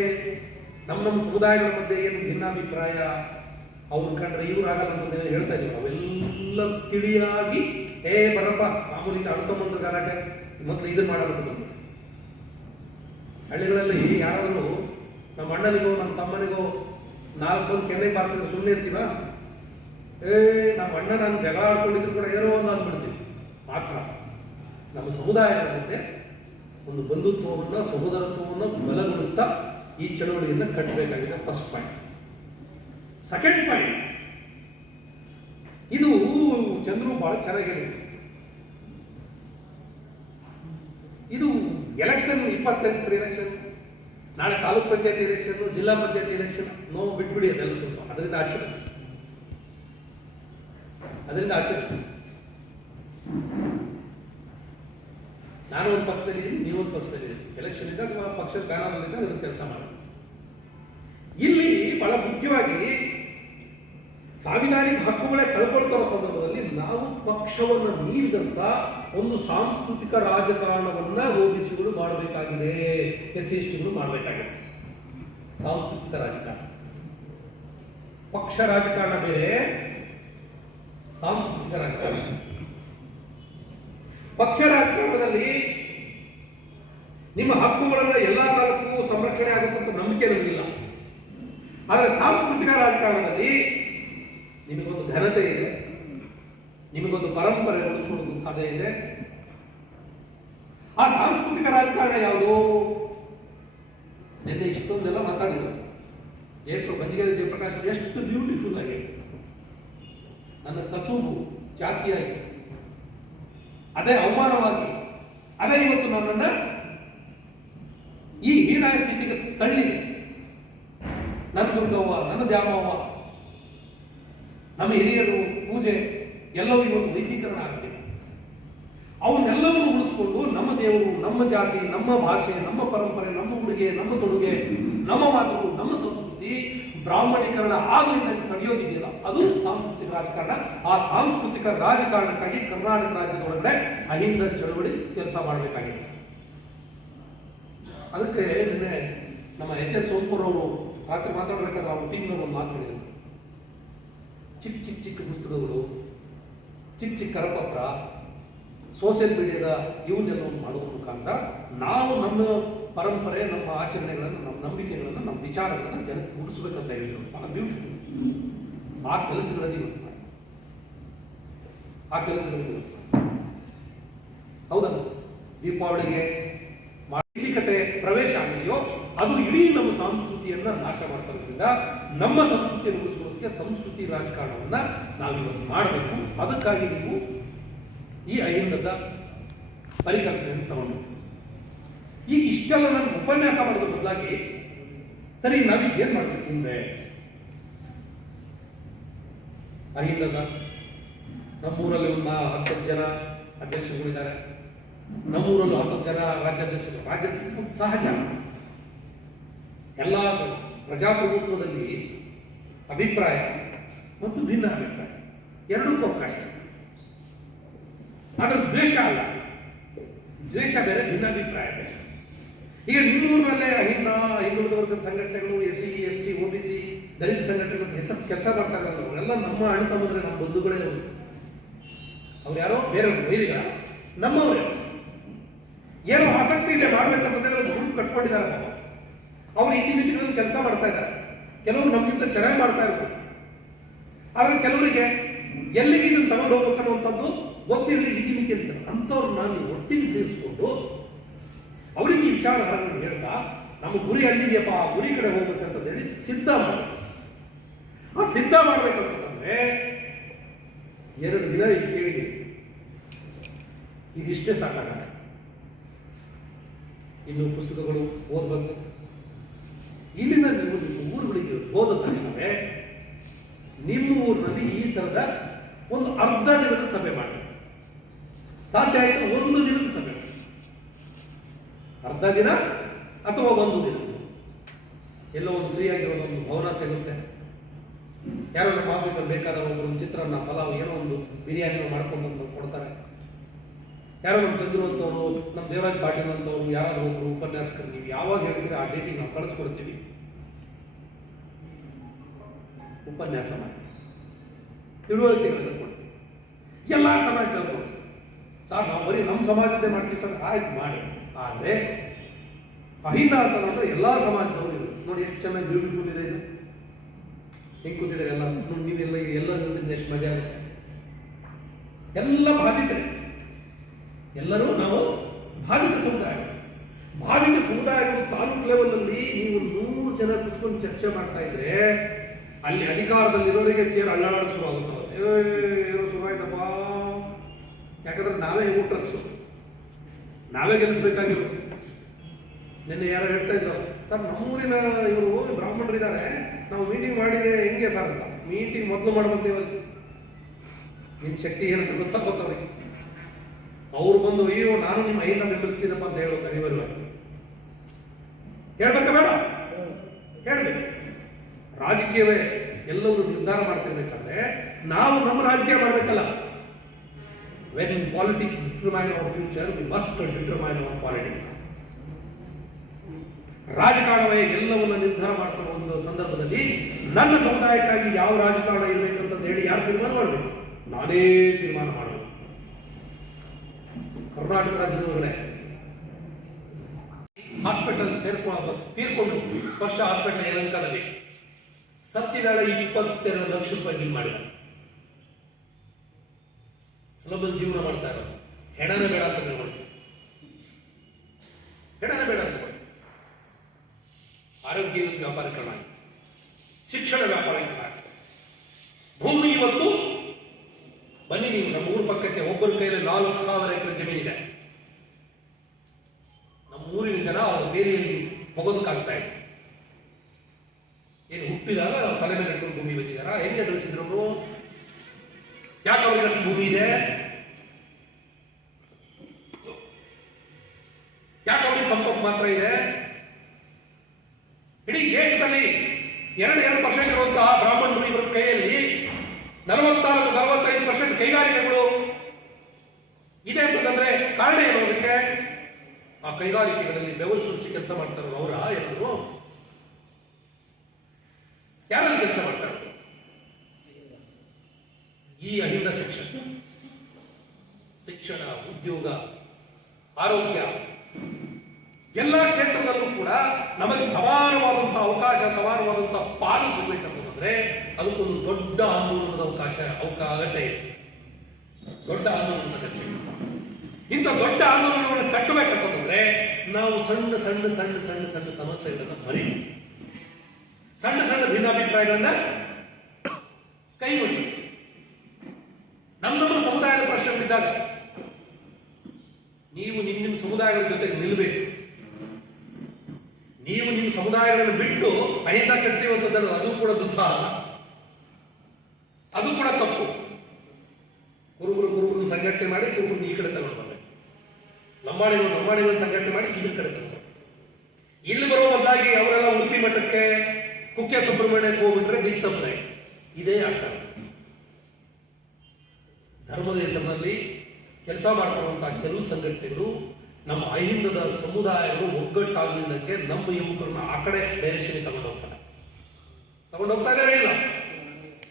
ನಮ್ಮ ಸಮುದಾಯಗಳ ಮಧ್ಯೆ ಏನು ಭಿನ್ನಾಭಿಪ್ರಾಯ, ಅವ್ರು ಕಂಡ್ರೆ ಇವ್ರು ಆಗಲ್ಲ ಅಂತ ಹೇಳ್ತಾ ಇದ್ದೀವಿ. ಅವೆಲ್ಲ ತಿಳಿಯಾಗಿ ಬರಪ್ಪ ಮಾಮೂಲಿ ಅಳ್ಕೊಂಬಂದು ಗಲಾಟೆ ಮೊದಲು ಇದನ್ನ ಮಾಡಬೇಕು ಬಂದು. ಹಳ್ಳಿಗಳಲ್ಲಿ ಯಾರಾದರೂ ನಮ್ಮ ಅಣ್ಣನಿಗೋ ನಮ್ಮ ತಮ್ಮನಿಗೋ 4 ಬಂದು ಕೆನ್ನೆ ಬಾರಿಸಿದ್ರೆ ಸುಮ್ಮನೆ ಇರ್ತೀವ? ನಮ್ಮ ಅಣ್ಣ ನಾನು ಜಗಳ ಆಡ್ಕೊಂಡಿದ್ರು ಕೂಡ ಏನೋ ಒಂದು ಅಂದ್ಬಿಡ್ತೀವಿ. ಮಾತ್ರ ನಮ್ಮ ಸಮುದಾಯದ ಮಧ್ಯೆ ಒಂದು ಬಂಧುತ್ವವನ್ನು, ಸಹೋದರತ್ವವನ್ನು ಬಲಗೊಳಿಸ್ತಾ ಈ ಚಳವಳಿಯನ್ನು ಕಟ್ಟಬೇಕಾಗಿದೆ. First point. ಸೆಕೆಂಡ್ ಪಾಯಿಂಟ್, ಇದು ಚಂದ್ರು ಬಹಳ ಚೆನ್ನಾಗಿ ಹೇಳಿದ್ರು. ಇದು ಎಲೆಕ್ಷನ್ 28 ಎಲೆಕ್ಷನ್, ನಾಳೆ ತಾಲೂಕ್ ಪಂಚಾಯತಿ ಎಲೆಕ್ಷನ್, ಜಿಲ್ಲಾ ಪಂಚಾಯತಿ ಎಲೆಕ್ಷನ್, ಬಿಟ್ಬಿಡಿ ಅದೆಲ್ಲ ಸ್ವಲ್ಪ. ಅದರಿಂದ ಆಚೆ ನಾನು ಒಂದು ಪಕ್ಷದಲ್ಲಿ ಇದ್ದೀನಿ, ನೀವು ಒಂದು ಪಕ್ಷದಲ್ಲಿ ಇದ್ದೀನಿ. ಎಲೆಕ್ಷನ್ ಇದ್ದಾಗ ಪಕ್ಷದ ಬ್ಯಾನರ್ ಇದ್ದಾಗ ಅದನ್ನು ಕೆಲಸ ಮಾಡಿ. ಇಲ್ಲಿ ಬಹಳ ಮುಖ್ಯವಾಗಿ ಸಾಂವಿಧಾನಿಕ ಹಕ್ಕುಗಳೇ ಕಳ್ಕೊಳ್ತಾ ಇರೋ ಸಂದರ್ಭದಲ್ಲಿ ನಾವು ಪಕ್ಷವನ್ನು ಮೀರಿದಂತ ಒಂದು ಸಾಂಸ್ಕೃತಿಕ ರಾಜಕಾರಣವನ್ನ ಓಬಿಸಿಗಳು ಮಾಡಬೇಕಾಗಿದೆ, SC/STಗಳು ಮಾಡಬೇಕಾಗಿದೆ. ಸಾಂಸ್ಕೃತಿಕ ರಾಜಕಾರಣ, ಪಕ್ಷ ರಾಜಕಾರಣ ಬೇರೆ, ಸಾಂಸ್ಕೃತಿಕ ರಾಜಕಾರಣ. ಪಕ್ಷ ರಾಜಕಾರಣದಲ್ಲಿ ನಿಮ್ಮ ಹಕ್ಕುಗಳನ್ನು ಎಲ್ಲಾ ಕಾಲಕ್ಕೂ ಸಂರಕ್ಷಣೆ ಆಗುತ್ತಂತ ನಂಬಿಕೆ ನಮಗಿಲ್ಲ. ಆದರೆ ಸಾಂಸ್ಕೃತಿಕ ರಾಜಕಾರಣದಲ್ಲಿ ನಿಮಗೊಂದು ಘನತೆ ಇದೆ, ನಿಮಗೊಂದು ಪರಂಪರೆ ಉಳಿಸ್ಕೊಳ್ಳೋದು ಸಾಧ್ಯ ಇದೆ. ಆ ಸಾಂಸ್ಕೃತಿಕ ರಾಜಕಾರಣ ಯಾವುದು? ನಿನ್ನೆ ಇಷ್ಟೊಂದೆಲ್ಲ ಮಾತಾಡಿದ್ರು. ಬಂಜಿಗೆರೆ ಜಯಪ್ರಕಾಶ್ ಎಷ್ಟು ಬ್ಯೂಟಿಫುಲ್ ಆಗಿ ನನ್ನ ಕಸುಬು ಜಾತಿಯಾಗಿ, ಅದೇ ಅವಮಾನವಾಗಿ, ಅದೇ ಇವತ್ತು ನನ್ನನ್ನು ಈ ಹೀನಾಯ ಸ್ಥಿತಿಗೆ ತಳ್ಳಿದೆ. ನನ್ನ ದುರ್ಗವ್ವ, ನನ್ನ ದ್ಯಾಮವ್ವ, ನಮ್ಮ ಹಿರಿಯರು ಪೂಜೆ ಎಲ್ಲವೂ ಇವತ್ತು ವೈದಿಕರಣ ಆಗಿದೆ. ಅವನ್ನೆಲ್ಲವನ್ನು ಉಳಿಸ್ಕೊಂಡು ನಮ್ಮ ದೇವರು, ನಮ್ಮ ಜಾತಿ, ನಮ್ಮ ಭಾಷೆ, ನಮ್ಮ ಪರಂಪರೆ, ನಮ್ಮ ಉಡುಗೆ, ನಮ್ಮ ತೊಡುಗೆ, ನಮ್ಮ ಮಾತುಗಳು, ನಮ್ಮ ಸಂಸ್ಕೃತಿ ಬ್ರಾಹ್ಮಣೀಕರಣ ಆಗ್ಲಿಂದ ತಡೆಯೋದಿದೆಯಲ್ಲ, ಅದು ಸಾಂಸ್ಕೃತಿಕ ರಾಜಕಾರಣ. ಆ ಸಾಂಸ್ಕೃತಿಕ ರಾಜಕಾರಣಕ್ಕಾಗಿ ಕರ್ನಾಟಕ ರಾಜ್ಯದ ಒಳಗಡೆ ಅಹಿಂದ ಚಳವಳಿ ಕೆಲಸ ಮಾಡಬೇಕಾಗಿದೆ. ಅದಕ್ಕೆ ನಿನ್ನೆ ನಮ್ಮ HS ಸೋಂಪುರ್ ಅವರು ರಾತ್ರಿ ಮಾತಾಡಬೇಕಾದ್ರೆ ಅವ್ರ ಟೀಮ್ನವರು ಒಂದು ಮಾತು ಹೇಳಿದರು. ಚಿಕ್ಕ ಪುಸ್ತಕಗಳು, ಚಿಕ್ಕ ಕರಪತ್ರ, ಸೋಷಿಯಲ್ ಮೀಡಿಯಾದ ಇವನ್ನೆಲ್ಲವನ್ನು ಮಾಡೋದ್ರ ಮುಖಾಂತರ ನಾವು ನಮ್ಮ ಪರಂಪರೆ, ನಮ್ಮ ಆಚರಣೆಗಳನ್ನು, ನಮ್ಮ ನಂಬಿಕೆಗಳನ್ನು, ನಮ್ಮ ವಿಚಾರಗಳನ್ನು ಜನಕ್ಕೆ ಮುಟ್ಟಿಸ್ಬೇಕಂತ ಹೇಳಿದ್ರು. ಬಹಳ ಬ್ಯೂಟಿಫುಲ್. ಆ ಕೆಲಸಗಳಲ್ಲಿ ಇವತ್ತು ಮಾಡಿ, ಆ ಕೆಲಸಗಳಲ್ಲಿ ಹೌದಲ್ಲ, ದೀಪಾವಳಿಗೆ ನೈತಿಕತೆ ಪ್ರವೇಶ ಆಗಿದೆಯೋ ಅದು ಇಡೀ ನಮ್ಮ ಸಂಸ್ಕೃತಿಯನ್ನ ನಾಶ ಮಾಡ್ತಾ ಇರೋದ್ರಿಂದ ನಮ್ಮ ಸಂಸ್ಕೃತಿಯನ್ನು ಉಳಿಸ್ಕೊಳ್ಳೋದಕ್ಕೆ ಸಂಸ್ಕೃತಿ ರಾಜಕಾರಣವನ್ನ ನಾವಿವತ್ತು ಮಾಡಬೇಕು. ಅದಕ್ಕಾಗಿ ನೀವು ಈ ಅಹಿಂದದ ಪರಿಕಲ್ಪನೆಯನ್ನು ತಗೊಂಡು ಈಗ ಇಷ್ಟೆಲ್ಲ ನಾನು ಉಪನ್ಯಾಸ ಮಾಡೋದ್ರ ಬದಲಾಗಿ ಸರಿ ನಾವೀಗ ಏನ್ ಮಾಡ್ಬೇಕು ಮುಂದೆ? ಅಹಿಂದ ಸರ್ ನಮ್ಮೂರಲ್ಲಿ ಒಂದು 10 ಜನ ಅಧ್ಯಕ್ಷರುಗಳಿದ್ದಾರೆ, ನಮ್ಮೂರಲ್ಲೂ 10 ಜನ ರಾಜ್ಯಾಧ್ಯಕ್ಷರು. ರಾಜ್ಯಾಧ್ಯಕ್ಷರು ಸಹಜ. ಎಲ್ಲ ಪ್ರಜಾಪ್ರಭುತ್ವದಲ್ಲಿ ಅಭಿಪ್ರಾಯ ಮತ್ತು ಭಿನ್ನ ಅಭಿಪ್ರಾಯ ಎರಡಕ್ಕೂ ಅವಕಾಶ. ಆದ್ರೆ ದ್ವೇಷ ಅಲ್ಲ, ದ್ವೇಷ ಬೇರೆ, ಭಿನ್ನಾಭಿಪ್ರಾಯ ಬೇರೆ. ಈಗ ನಿಮ್ಮೂರಿನಲ್ಲೇ ಹಿಂದುಳಿದ ವರ್ಗದ ಸಂಘಟನೆಗಳು, SC ST OBC ದಲಿತ ಸಂಘಟನೆಗಳು ಹೆಸರು ಕೆಲಸ ಮಾಡ್ತಾ ಇರಲ್ಲ. ಅವರೆಲ್ಲ ನಮ್ಮ ಅಣ್ಣ ತಮ್ಮಂದ್ರೆ, ನಮ್ಮ ಬಂಧುಗಳೇ. ಅವ್ರು ಯಾರೋ ಬೇರೆ ವೈದಿಗಳ ನಮ್ಮವರೇ. ಏನೋ ಆಸಕ್ತಿ ಇದೆ ಮಾಡ್ಬೇಕಂತಂದ್ರೆ ಒಂದು ಗುಂಪು ಕಟ್ಕೊಂಡಿದ್ದಾರೆ. ಅವರು ಇತಿಮಿತಿಗಳಲ್ಲಿ ಕೆಲಸ ಮಾಡ್ತಾ ಇದ್ದಾರೆ. ಕೆಲವರು ನಮ್ಗಿಂತ ಚೆನ್ನಾಗಿ ಮಾಡ್ತಾ ಇರ್ಬೋದು, ಆದ್ರೆ ಕೆಲವರಿಗೆ ಎಲ್ಲಿಗೆ ಇದನ್ನು ತಗೊಂಡು ಹೋಗ್ಬೇಕನ್ನುವಂಥದ್ದು ಗೊತ್ತಿರಲಿ, ಇತಿಮಿತಿ ಇರ್ತಾರೆ. ಅಂಥವ್ರು ನಾನು ಒಟ್ಟಿಗೆ ಸೇರಿಸ್ಕೊಂಡು ಅವರಿಗೆ ಈ ವಿಚಾರಧಾರೆಗಳನ್ನು ಹೇಳ್ತಾ ನಮ್ಮ ಗುರಿ ಅಲ್ಲಿದೆಯಪ್ಪ, ಆ ಗುರಿ ಕಡೆ ಹೋಗ್ಬೇಕಂತ ಹೇಳಿ ಸಿದ್ಧ ಮಾಡಿ. ಆ ಸಿದ್ಧ ಮಾಡ್ಬೇಕಂತಂದ್ರೆ 2 ದಿನ ಇಲ್ಲಿ ಕೇಳಿದ್ದೀನಿ, ಇದಿಷ್ಟೇ ಸಾಕಾಗಲ್ಲ. ಇನ್ನು ಪುಸ್ತಕಗಳು ಓದಬೇಕು. ಇಲ್ಲಿಂದ ನೀವು ನಿಮ್ಮ ಊರುಗಳಿಗೆ ಹೋದ ತಕ್ಷಣವೇ ನಿಮ್ಮ ಊರಿನಲ್ಲಿ ಈ ತರದ ಒಂದು ಅರ್ಧ ದಿನದ ಸಭೆ ಮಾಡಿ. ಸಾಧ್ಯ ಆಯ್ತು 1 ದಿನದ ಸಭೆ, ಅರ್ಧ ದಿನ ಅಥವಾ 1 ದಿನ. ಎಲ್ಲೋ ಒಂದು ಫ್ರೀ ಆಗಿರೋದು ಒಂದು ಭವನ ಸಿಗುತ್ತೆ. ಯಾರೋ ನಮ್ಮ ಆಫೀಸಲ್ಲಿ ಬೇಕಾದ ಒಂದು ಚಿತ್ರಾನ್ನ, ಪಲಾವ್, ಏನೋ ಒಂದು ಬಿರಿಯಾನಿ ಮಾಡ್ಕೊಂಡು ಕೊಡ್ತಾರೆ. ಯಾರೋ ನಮ್ಮ ಚಂದ್ರು ಅಂತವರು, ನಮ್ಮ ದೇವರಾಜ್ ಪಾಟೀಲ್ ಅಂತವರು, ಯಾರಾದ್ರೂ ಒಬ್ಬರು ಉಪನ್ಯಾಸಕರು, ನೀವು ಯಾವಾಗ ಹೇಳ್ತೀರಿ ಆ ಡೇಟಿಗೆ ನಾವು ಕಳಿಸ್ಕೊಡ್ತೀವಿ, ಉಪನ್ಯಾಸ ಮಾಡಿ ತಿಳುವಳಿಕೆಗಳನ್ನು ಕೊಡ್ತೀವಿ. ಎಲ್ಲ ಸಮಾಜದವರು ಸರ್ ನಾವು ಬರೀ ನಮ್ಮ ಸಮಾಜದ್ದೇ ಮಾಡ್ತೀವಿ ಸರ್, ಆಯ್ತು ಮಾಡಿ. ಆದರೆ ಅಹಿಂದ ಅಂತಂದ್ರೆ ಎಲ್ಲ ಸಮಾಜದವರು ಇವರು ನೋಡಿ ಎಷ್ಟು ಚೆನ್ನಾಗಿ ಬ್ಯೂಟಿಫುಲ್ ಇದೆ. ಇದು ಹೆಂಗೆ ಕೂತಿದ್ದಾರೆ ಎಲ್ಲ, ನೀವೆಲ್ಲ ಎಲ್ಲ ನೋಡಿದ್ರೆ ಎಷ್ಟು ಮಜಾ ಆಗುತ್ತೆ. ಎಲ್ಲ ಬಾಧಿತರೆ, ಎಲ್ಲರೂ ನಾವು ಬಾಧಿತ ಸಮುದಾಯಗಳು ತಾಲೂಕು ಲೆವೆಲಲ್ಲಿ ನೀವು 100 ಜನ ಕುತ್ಕೊಂಡು ಚರ್ಚೆ ಮಾಡ್ತಾ ಇದ್ರೆ ಅಲ್ಲಿ ಅಧಿಕಾರದಲ್ಲಿರೋರಿಗೆ ಚೇರ್ ಅಲ್ಲಾಡೋಕೆ ಶುರು ಆಗುತ್ತವೆ. ಏನೋ 0 ಶುರು ಆಯ್ತಪ್ಪ. ಯಾಕಂದ್ರೆ ನಾವೇ ವೋಟರ್ಸು, ನಾವೇ ಗೆಲ್ಲಿಸ್ಬೇಕಾಗಿರೋದು. ನಿನ್ನೆ ಯಾರೋ ಹೇಳ್ತಾ ಇದ್ರು, ಸರ್ ನಮ್ಮೂರಿನ ಇವರು ಬ್ರಾಹ್ಮಣರು ಇದ್ದಾರೆ, ನಾವು ಮೀಟಿಂಗ್ ಮಾಡಿದ್ರೆ ಹೆಂಗೆ ಸರ್ ಅಂತ. ಮೀಟಿಂಗ್ ಮೊದಲು ಮಾಡ್ಬೇಕು ನೀವಲ್ಲಿ. ನಿಮ್ಮ ಶಕ್ತಿ ಏನಂತ ಗೊತ್ತಾಗ್ಬೇಕು ಅವ್ರಿಗೆ. ಅವ್ರು ಬಂದು ಅಯ್ಯೋ ನಾನು ನಿಮ್ಮ ಐದನ್ನ ಬೆಂಬಲಿಸ್ತೀನಪ್ಪ ಅಂತ ಹೇಳೋ ಕರಿಬರುವ ಹೇಳ್ಬೇಕಾ ಬೇಡ? ಹೇಳ್ಬೇಕು. ರಾಜಕೀಯವೇ ಎಲ್ಲವೂ ನಿರ್ಧಾರ ಮಾಡ್ತಿರ್ಬೇಕಾದ್ರೆ ನಾವು ನಮ್ಮ ರಾಜಕೀಯ ಮಾಡಬೇಕಲ್ಲ. When politics determine our future, we must determine our politics. ರಾಜಕಾರಣವೇ ಎಲ್ಲವನ್ನ ನಿರ್ಧಾರ ಮಾಡ್ತಿರುವ ಒಂದು ಸಂದರ್ಭದಲ್ಲಿ ನನ್ನ ಸಮುದಾಯಕ್ಕಾಗಿ ಯಾವ ರಾಜಕಾರಣ ಇರಬೇಕಂತ ಹೇಳಿ ಯಾರು ತೀರ್ಮಾನ ಮಾಡಬೇಕು? ನಾನೇ ತೀರ್ಮಾನ ಮಾಡಬೇಕು. ಕರ್ನಾಟಕ ರಾಜ್ಯದೊಳಗಡೆ ಹಾಸ್ಪಿಟಲ್ ತೀರ್ಕೊಂಡು ಸ್ಪರ್ಶ ಹಾಸ್ಪಿಟಲ್ ಯಲಹಂಕದಲ್ಲಿ ಸತ್ತಿದಾಳ 22 ಲಕ್ಷ ರೂಪಾಯಿ ಬಿಲ್ ಮಾಡಿದ. ಸುಲಭ ಜೀವನ ಮಾಡ್ತಾ ಇರೋದು. ಹೆಣನ ಬೇಡ ಅಂತ ತಿಳ್ಕೊಂಡು, ಹೆಣನ ಬೇಡ ಅಂತ ಆರೋಗ್ಯ ಇವತ್ತು ವ್ಯಾಪಾರೀಕರಣ ಆಗಿದೆ, ಶಿಕ್ಷಣ ವ್ಯಾಪಾರೀಕರಣ ಆಗಿದೆ. ಭೂಮಿ ಇವತ್ತು ಬನ್ನಿ, ನೀವು ನಮ್ಮ ಊರ ಪಕ್ಕಕ್ಕೆ ಒಬ್ಬರ ಕೈಯಲ್ಲಿ 4,000 ಎಕರೆ ಜಮೀನಿದೆ. ನಮ್ಮ ಊರಿನ ಜನ ಅವರ ಬೇಲಿಯಲ್ಲಿ ಹೋಗೋದಕ್ಕಾಗ್ತಾ ಇದೆ. ಏನು ಹುಟ್ಟಿದಾಗ ತಲೆ ಮೇಲೆ ಇಟ್ಕೊಂಡು ಭೂಮಿ ಬಂದಿದಾರ? ಹೆಂಗೆ ಗಳಿಸಿದ್ರು ಅವರು? ಯಾಕೆ ಅವ್ರಿಗೆ ಅಷ್ಟು ಭೂಮಿ ಇದೆ? ಯಾಕೆ ಅವ್ರಿಗೆ ಸಂಪತ್ತು ಮಾತ್ರ ಇದೆ? ಇಡೀ ದೇಶದಲ್ಲಿ 2% ಇರುವಂತಹ ಬ್ರಾಹ್ಮಣರು ಇವರ ಕೈಯಲ್ಲಿ 44-45% ಕೈಗಾರಿಕೆಗಳು ಇದೆ ಅಂತಂದ್ರೆ ಕಾರಣ ಏನು? ಅದಕ್ಕೆ ಆ ಕೈಗಾರಿಕೆಗಳಲ್ಲಿ ಬೆವರು ಸೃಷ್ಟಿ ಕೆಲಸ ಮಾಡ್ತಾರೋ ಅವರ ಎಲ್ಲರೂ ಯಾರಲ್ಲಿ ಕೆಲಸ ಮಾಡ್ತಾರೆ? ಈ ಅಹಿಂದ ಶಿಕ್ಷಣ, ಉದ್ಯೋಗ, ಆರೋಗ್ಯ ಎಲ್ಲ ಕ್ಷೇತ್ರದಲ್ಲೂ ಕೂಡ ನಮಗೆ ಸಮಾನವಾದಂತಹ ಅವಕಾಶ, ಸಮಾನವಾದಂತಹ ಪಾಲು ಸಿಗಬೇಕಂತಂದ್ರೆ ಅದಕ್ಕೊಂದು ದೊಡ್ಡ ಆಂದೋಲನದ ಅಗತ್ಯ ಇದೆ. ದೊಡ್ಡ ಆಂದೋಲನದ ಅಗತ್ಯ. ಇಂಥ ದೊಡ್ಡ ಆಂದೋಲನವನ್ನು ಕಟ್ಟಬೇಕಂತಂದ್ರೆ ನಾವು ಸಣ್ಣ ಸಣ್ಣ ಸಣ್ಣ ಸಣ್ಣ ಸಣ್ಣ ಸಮಸ್ಯೆಗಳನ್ನು ಮರೆಯ, ಸಣ್ಣ ಸಣ್ಣ ಭಿನ್ನಾಭಿಪ್ರಾಯಗಳನ್ನ ಕೈಗೊಳ್ಳಿ. ನಮ್ಮ ಸಮುದಾಯದ ಪ್ರಶ್ನೆಗಳಿದ್ದಾಗ ನೀವು ನಿಮ್ಮ ಸಮುದಾಯಗಳ ಜೊತೆಗೆ ನಿಲ್ಲಬೇಕು. ನೀವು ನಿಮ್ಮ ಸಮುದಾಯಗಳನ್ನು ಬಿಟ್ಟು ಅಹಿಂದ ಕಟ್ತೀವಿ ಅಂತಂದ್ರೆ ಅದು ಕೂಡ ದುಸ್ಸಾಹಸ, ಅದು ಕೂಡ ತಪ್ಪು. ಕುರುಬರನ್ನ ಸಂಘಟನೆ ಮಾಡಿ ಕುರುಬರನ್ನ ಈ ಕಡೆ ತಗೊಂಡು ಬಂದ್ರೆ, ಲಂಬಾಣಿಗಳನ್ನು ಸಂಘಟನೆ ಮಾಡಿ ಇದ್ರ ಕಡೆ ತಗೊಂಡು ಇಲ್ಲಿ ಬರೋ ಬದಲಾಗಿ ಅವರೆಲ್ಲ ಉಡುಪಿ ಮಠಕ್ಕೆ, ಕುಕ್ಕೆ ಸುಬ್ರಹ್ಮಣ್ಯಕ್ಕೆ ಹೋಗ್ಬಿಟ್ರೆ ದಿಕ್ ತಪ್ಪನೆ. ಇದೇ ಅರ್ಥ. ಧರ್ಮದ ಹೆಸರಿನಲ್ಲಿ ಕೆಲಸ ಮಾಡ್ತಿರುವಂತಹ ಕೆಲವು ಸಂಘಟನೆಗಳು ನಮ್ಮ ಅಹಿಂದದ ಸಮುದಾಯಗಳು ಒಗ್ಗಟ್ಟಾಗಲಿದ್ದಕ್ಕೆ ನಮ್ಮ ಯುವಕರನ್ನ ಆ ಕಡೆ ಡೈರೆಕ್ಷನ್ ತಗೊಂಡೋಗ್ತಾ ಇದ್ದಾರೆ. ಇಲ್ಲ,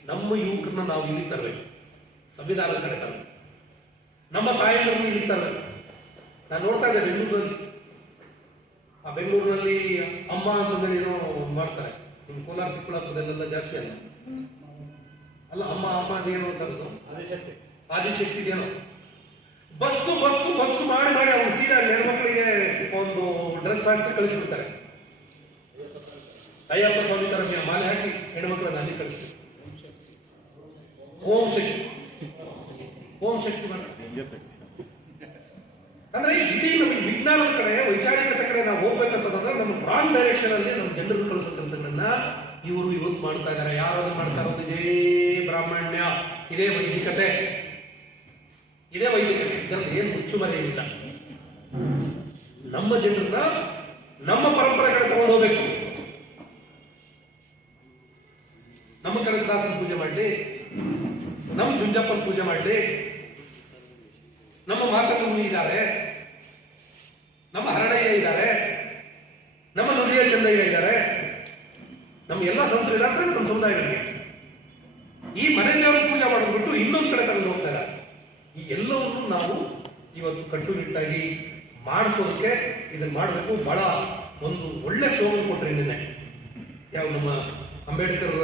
ನಮ್ಮ ಯುವಕರನ್ನ ನಾವು ಇಲ್ಲಿ ತರಬೇಕು, ಸಂವಿಧಾನದ ಕಡೆ ತರಬೇಕು, ನಮ್ಮ ತಾಯಿಗಳನ್ನು ಇಲ್ಲಿ ತರಬೇಕು. ನಾನು ನೋಡ್ತಾ ಇದ್ದೆ ಬೆಂಗಳೂರಿನಲ್ಲಿ ಅಮ್ಮ ಅಂತಂದ್ರೆ ಏನೋ ಮಾಡ್ತಾರೆ. ನಿಮ್ಮ ಕೋಲಾರ ಚಿಕ್ಕಬಳ್ಳಾಪುರದಲ್ಲೆಲ್ಲ ಜಾಸ್ತಿ ಅಲ್ಲ ಅಮ್ಮ ಅದೇನೋ ತರದು ಆದಿಶಕ್ತಿಗೇನೋ ಬಸ್ಸು ಬಸ್ಸು ಬಸ್ಸು ಮಾಡಿ ಅವ್ರು ಸೀದಾ ಹೆಣ್ಮಕ್ಳಿಗೆ ಒಂದು ಡ್ರೆಸ್ ಹಾಕಿಸಿ ಕಳಿಸಿಬಿಡ್ತಾರೆ. ಅಯ್ಯಪ್ಪ ಸ್ವಾಮಿ ತರ ಮಾಲೆ ಹಾಕಿ ಹೆಣ್ಮಕ್ಳನ್ನ ಅಲ್ಲಿ ಕಳಿಸ್ತಾರೆ. ಓಂ ಶಕ್ತಿ ಅಂದ್ರೆ ಇಡೀ ನಮಗೆ ವಿಜ್ಞಾನದ ಕಡೆ, ವೈಚಾರಿಕತೆ ಕಡೆ ನಾವು ಹೋಗ್ಬೇಕಂತಂದ್ರೆ ನಮ್ಮ ಬ್ರಾಡ್ ಡೈರೆಕ್ಷನ್ ಅಲ್ಲಿ ನಮ್ಮ ಜನರನ್ನು ಕಳಿಸೋ ಕೆಲಸಗಳನ್ನ ಇವರು ಇವತ್ತು ಮಾಡ್ತಾ ಇದ್ದಾರೆ. ಯಾರು ಮಾಡ್ತಾ ಇರೋದು ಇದೇ ಬ್ರಾಹ್ಮಣ್ಯ, ಇದೇ ವೈದಿಕತೆ, ಇದರಲ್ಲಿ ಏನು ಮುಚ್ಚುಮರೆ ಇಲ್ಲ. ನಮ್ಮ ಜನರನ್ನ ನಮ್ಮ ಪರಂಪರೆ ಕಡೆ ತಗೊಂಡು ಹೋಗ್ಬೇಕು. ನಮ್ಮ ಕನಕದಾಸನ ಪೂಜೆ ಮಾಡಲಿ, ನಮ್ಮ ಜುಂಜಪ್ಪನ ಪೂಜೆ ಮಾಡಲಿ, ನಮ್ಮ ಮಾತಂಗಿ ಇದ್ದಾರೆ, ನಮ್ಮ ಹರಡಯ್ಯ ಇದ್ದಾರೆ, ನಮ್ಮ ನುಡಿಯ ಚಂದಯ್ಯ ಇದ್ದಾರೆ, ನಮ್ಮ ಎಲ್ಲ ಸಂತರು ಇದ್ದಾರೆ ನಮ್ಮ ಸಮುದಾಯಗಳಿಗೆ. ಈ ಮನೆ ದೇವರ ಪೂಜೆ ಮಾಡೋದು ಬಿಟ್ಟು ಇನ್ನೊಂದು ಕಡೆ ತಗೊಂಡು ಹೋಗ್ತಾರೆ. ಈ ಎಲ್ಲವನ್ನು ನಾವು ಇವತ್ತು ಕಟ್ಟುನಿಟ್ಟಾಗಿ ಮಾಡಿಸೋದಕ್ಕೆ ಇದನ್ನ ಮಾಡಬೇಕು. ಬಹಳ ಒಂದು ಒಳ್ಳೆ ಸ್ಲೋಗನ್ ಕೊಟ್ರೆ ನಿನ್ನೆ ಯಾವ ನಮ್ಮ ಅಂಬೇಡ್ಕರ್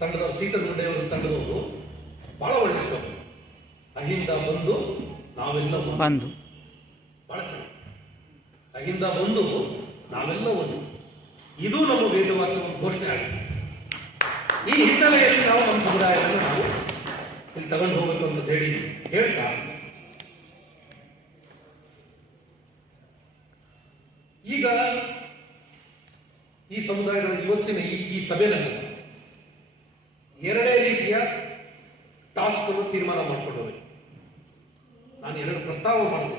ತಂಡದವರು, ಸೀತಗುಂಡೆಯವರ ತಂಡದವರು ಬಹಳ ಒಳ್ಳೆ ಸ್ಲೋಗನ್, ಅಹಿಂದ ಬಂದು ನಾವೆಲ್ಲ ಒಂದು. ಬಹಳ ಚೆನ್ನಾಗಿ, ಅಹಿಂದ ಬಂದು ನಾವೆಲ್ಲ ಒಂದು, ಇದು ನಮ್ಮ ವೇದವಾಕ್ಯ ಘೋಷಣೆ ಆಗಿದೆ. ಈ ಹಿನ್ನೆಲೆಯಲ್ಲಿ ನಾವು ನಮ್ಮ ಸಮುದಾಯವನ್ನು ನಾವು ಇಲ್ಲಿ ತಗೊಂಡು ಹೋಗಬೇಕು ಅಂತ ಹೇಳ್ತಾ ಈಗ ಈ ಸಮುದಾಯಗಳ ಇವತ್ತಿನ ಈ ಸಭೆಯಲ್ಲಿ ಎರಡೇ ರೀತಿಯ ಟಾಸ್ಕ್ ಅನ್ನು ತೀರ್ಮಾನ ಮಾಡಿಕೊಂಡವರು. ನಾನು ಎರಡು ಪ್ರಸ್ತಾವ ಮಾಡಿದೆ.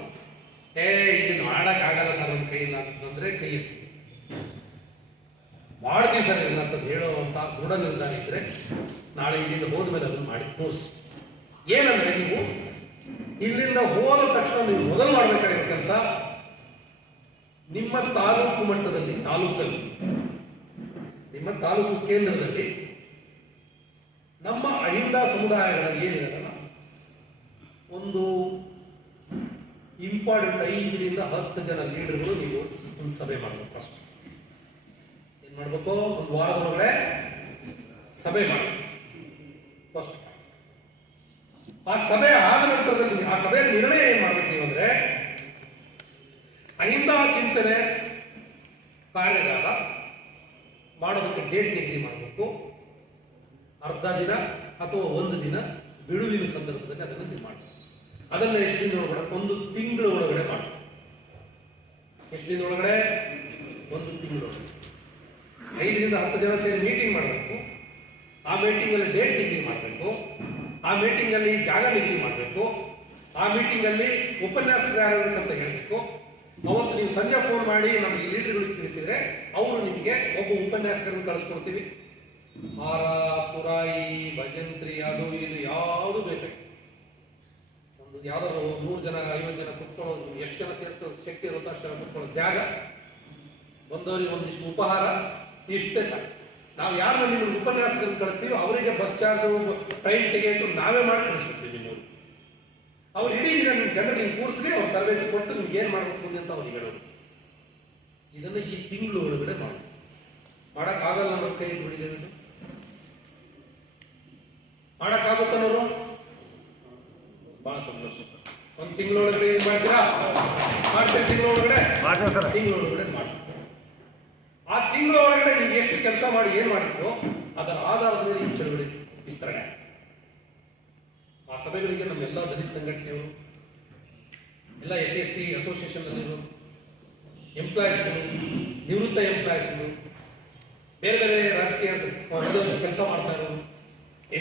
ಇದನ್ನು ಮಾಡಕ್ಕಾಗಲ್ಲ ಸರ್ ನನ್ನ ಕೈಯಿಂದ ಅಂತಂದ್ರೆ ಕೈ ಎತ್ತಿ ಮಾಡ್ತೀವಿ ಸರ್ ಇಲ್ಲ ಅಂತ ಹೇಳುವಂತ ದೃಢ ನಿರ್ಧಾರ ಇದ್ರೆ ನಾಳೆ ಇಲ್ಲಿಂದ ಹೋದ್ಮೇಲೆ ಅದನ್ನು ಮಾಡಿ ತೋರಿಸಿ. ಏನಂದ್ರೆ ನೀವು ಇಲ್ಲಿಂದ ಹೋದ ತಕ್ಷಣ ನೀವು ಮೊದಲು ಮಾಡಬೇಕಾಗಿರೋ ಕೆಲಸ, ನಿಮ್ಮ ತಾಲೂಕು ಮಟ್ಟದಲ್ಲಿ ನಿಮ್ಮ ತಾಲೂಕು ಕೇಂದ್ರದಲ್ಲಿ ನಮ್ಮ ಅಹಿಂದ ಸಮುದಾಯಗಳ ಏನಿರಲ್ಲ ಒಂದು ಇಂಪಾರ್ಟೆಂಟ್ 5ರಿಂದ 10 ಜನ ಲೀಡರ್ಗಳು ನೀವು ಒಂದು ಸಭೆ ಮಾಡಬೇಕು. ಫಸ್ಟ್ ಏನ್ ಮಾಡ್ಬೇಕು, ಒಂದು ವಾರದೊಳಗಡೆ ಸಭೆ ಮಾಡಬೇಕು. ಫಸ್ಟ್ ಆ ಸಭೆ ಆದ ನಂತರದಲ್ಲಿ ಆ ಸಭೆಯ ನಿರ್ಣಯ ಏನ್ ಮಾಡ್ಬೇಕು ನೀವು ಅಂದ್ರೆ, ಅಹಿಂದ ಚಿಂತನೆ ಕಾರ್ಯಾಗಾರ ಮಾಡೋದಕ್ಕೆ ಡೇಟ್ ನಿಗದಿ ಮಾಡಬೇಕು. ಅರ್ಧ ದಿನ ಅಥವಾ 1 ದಿನ ಬಿಡುವಿನ ಸಂದರ್ಭದಲ್ಲಿ ಅದನ್ನು ನೀವು ಮಾಡಬೇಕು. ಅದನ್ನ ಎಷ್ಟು ದಿನ ಒಳಗಡೆ, 1 ತಿಂಗಳ ಒಳಗಡೆ ಮಾಡಬೇಕು. ಎಷ್ಟು ದಿನ ಒಳಗಡೆ? 1 ತಿಂಗಳ ಒಳಗಡೆ 5ರಿಂದ 10 ಜನ ಸೇರಿ ಮೀಟಿಂಗ್ ಮಾಡಬೇಕು. ಆ ಮೀಟಿಂಗ್ ಅಲ್ಲಿ ಡೇಟ್ ನಿಗದಿ ಮಾಡಬೇಕು. ಆ ಮೀಟಿಂಗ್ ಅಲ್ಲಿ ಜಾಗ ನಿಗದಿ ಮಾಡಬೇಕು. ಆ ಮೀಟಿಂಗ್ ಅಲ್ಲಿ ಉಪನ್ಯಾಸಕರು ಯಾರಿಗಂತ ಹೇಳಬೇಕು. ಅವತ್ತು ನೀವು ಸಂಜೆ ಫೋನ್ ಮಾಡಿ ನಮಗೆ ಲೀಡರ್ಗಳಿಗೆ ತಿಳಿಸಿದ್ರೆ ಅವರು ನಿಮಗೆ ಒಬ್ಬ ಉಪನ್ಯಾಸಕರನ್ನು ಕಳಿಸ್ಕೊಡ್ತೀವಿ. ಹಾರ, ತುರಾಯಿ, ಭಜಂತ್ರಿ, ಅದು ಇದು ಯಾವುದು ಬೇಕು. ಒಂದು ಯಾವ್ದಾದ್ರು 100 ಜನ 50 ಜನ ಕುತ್ಕೊಳ್ಳೋದು, ಎಷ್ಟು ಜನ ಸೇರಿಸೋ ಶಕ್ತಿ ಇರುತ್ತೋ ಅಷ್ಟು ಜನ ಕುತ್ಕೊಳ್ಳೋ ಜಾಗ, ಬಂದವರಿಗೆ ಒಂದಿಷ್ಟು ಉಪಹಾರ, ಇಷ್ಟೇ ಸಾಕು. ನಾವು ಯಾರನ್ನ ನಿಮ್ಗೆ ಉಪನ್ಯಾಸಕರನ್ನು ಕಳಿಸ್ತೀವಿ ಅವರಿಗೆ ಬಸ್ ಚಾರ್ಜ್, ಟ್ರೈನ್ ಟಿಕೆಟ್ ನಾವೇ ಮಾಡಿ ಕಳಿಸ್ಬಿಡ್ತೀವಿ. ನೀವು ಅವ್ರು ಇಡೀ ದಿನ ನಿಮ್ಮ ಜನರಿಗೆ ಕೂರಿಸಿ ಅವ್ರು ತರಬೇತಿ ಕೊಟ್ಟು ನಿಮ್ಗೆ ಏನ್ ಮಾಡ್ಬೇಕು ಮುಂದೆ ಅಂತ ಅವ್ರಿಗೆ ಹೇಳೋದು. ಇದನ್ನ ಈ ತಿಂಗಳು ಒಳಗಡೆ ಮಾಡಿ ಮಾಡಕ್ಕಾಗಲ್ಲ ಅನ್ನೋ ಕೈ ಬಿಡಿದೆ. ಮಾಡಕ್ಕಾಗುತ್ತನ್ನೋರು ಬಹಳ ಸಂತೋಷ. 1 ತಿಂಗಳೊಳಗಡೆ ಏನ್ ಮಾಡ್ತೀರಾ? ಮಾಡ್ತೀರಾ? ತಿಂಗಳೊಳಗಡೆ ಮಾಡಿ. ಆ ತಿಂಗಳೊಳಗಡೆ ನೀವು ಎಷ್ಟು ಕೆಲಸ ಮಾಡಿ ಏನ್ ಮಾಡಿದ್ರು ಅದರ ಆಧಾರದ ಮೇಲೆ ಈ ಚಳವಳಿ ವಿಸ್ತರಣೆ. ಆ ಸಭೆಗಳಿಗೆ ನಮ್ಮೆಲ್ಲ ದಲಿತ ಸಂಘಟನೆಗಳು, ಎಲ್ಲ SST ಅಸೋಸಿಯೇಷನ್ ಅಲ್ಲಿರೋ ಎಂಪ್ಲಾಯೀಸ್ಗಳು, ನಿವೃತ್ತ ಎಂಪ್ಲಾಯೀಸ್ಗಳು, ಬೇರೆ ಬೇರೆ ರಾಜಕೀಯ ಕೆಲಸ ಮಾಡ್ತಾ ಇರೋರು,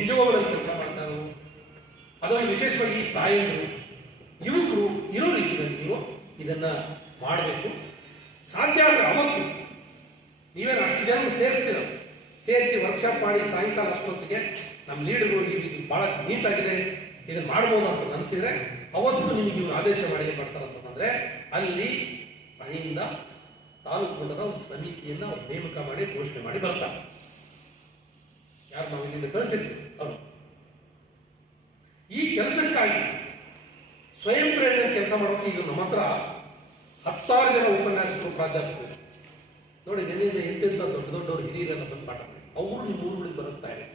NGOಗಳಲ್ಲಿ ಕೆಲಸ ಮಾಡ್ತಾ ಇರೋರು, ಅದರಲ್ಲಿ ವಿಶೇಷವಾಗಿ ತಾಯಂದರು, ಯುವಕರು ಇರೋ ರೀತಿಯಲ್ಲಿ ನೀವು ಇದನ್ನ ಮಾಡಬೇಕು. ಸಾಧ್ಯ ಆದರೆ ಅವತ್ತು ನೀವೇನು ಅಷ್ಟು ಜನ ಸೇರಿಸ್ತೀರ, ಸೇರಿಸಿ ವರ್ಕ್ಶಾಪ್ ಮಾಡಿ ಸಾಯಂಕಾಲ ಅಷ್ಟೊತ್ತಿಗೆ ನಮ್ಮ ಲೀಡರ್ಗಳು ಇದು ಬಹಳ ನೀಟಾಗಿದೆ ಇದನ್ನ ಮಾಡ್ಬೋದು ಅಂತ ಅನಿಸಿದ್ರೆ ಅವತ್ತು ನಿಮಗೆ ಇವರು ಆದೇಶ ಮಾಡಿ ಬರ್ತಾರಂತಂದ್ರೆ ಅಲ್ಲಿ ಅಹಿಂದ ತಾಲೂಕು ಮಟ್ಟದ ಒಂದು ಸಮಿತಿಯನ್ನ ಅವ್ರು ನೇಮಕ ಮಾಡಿ ಘೋಷಣೆ ಮಾಡಿ ಬರ್ತಾರೆ. ಯಾರು ನಾವು ಇಲ್ಲಿಂದ ಕಳಿಸಿದ್ವಿ ಅವರು ಈ ಕೆಲಸಕ್ಕಾಗಿ ಸ್ವಯಂ ಪ್ರೇರಣೆ ಕೆಲಸ ಮಾಡೋಕೆ ಈಗ ನಮ್ಮ ಹತ್ರ 10 ಜನ ಉಪನ್ಯಾಸಕರು, ಪ್ರಾಧ್ಯಾಪಕರು ನೋಡಿ. ನಿನ್ನಿಂದ ಎಂತೆಂತ ದೊಡ್ಡವರು ಹಿರಿಯರೆಲ್ಲ ಬಂದು ಪಾಠ ಮಾಡಿ ಅವರು ನಿಮ್ಮ ಊರುಗಳಿಗೆ ಬರುತ್ತಾ ಇದೆ.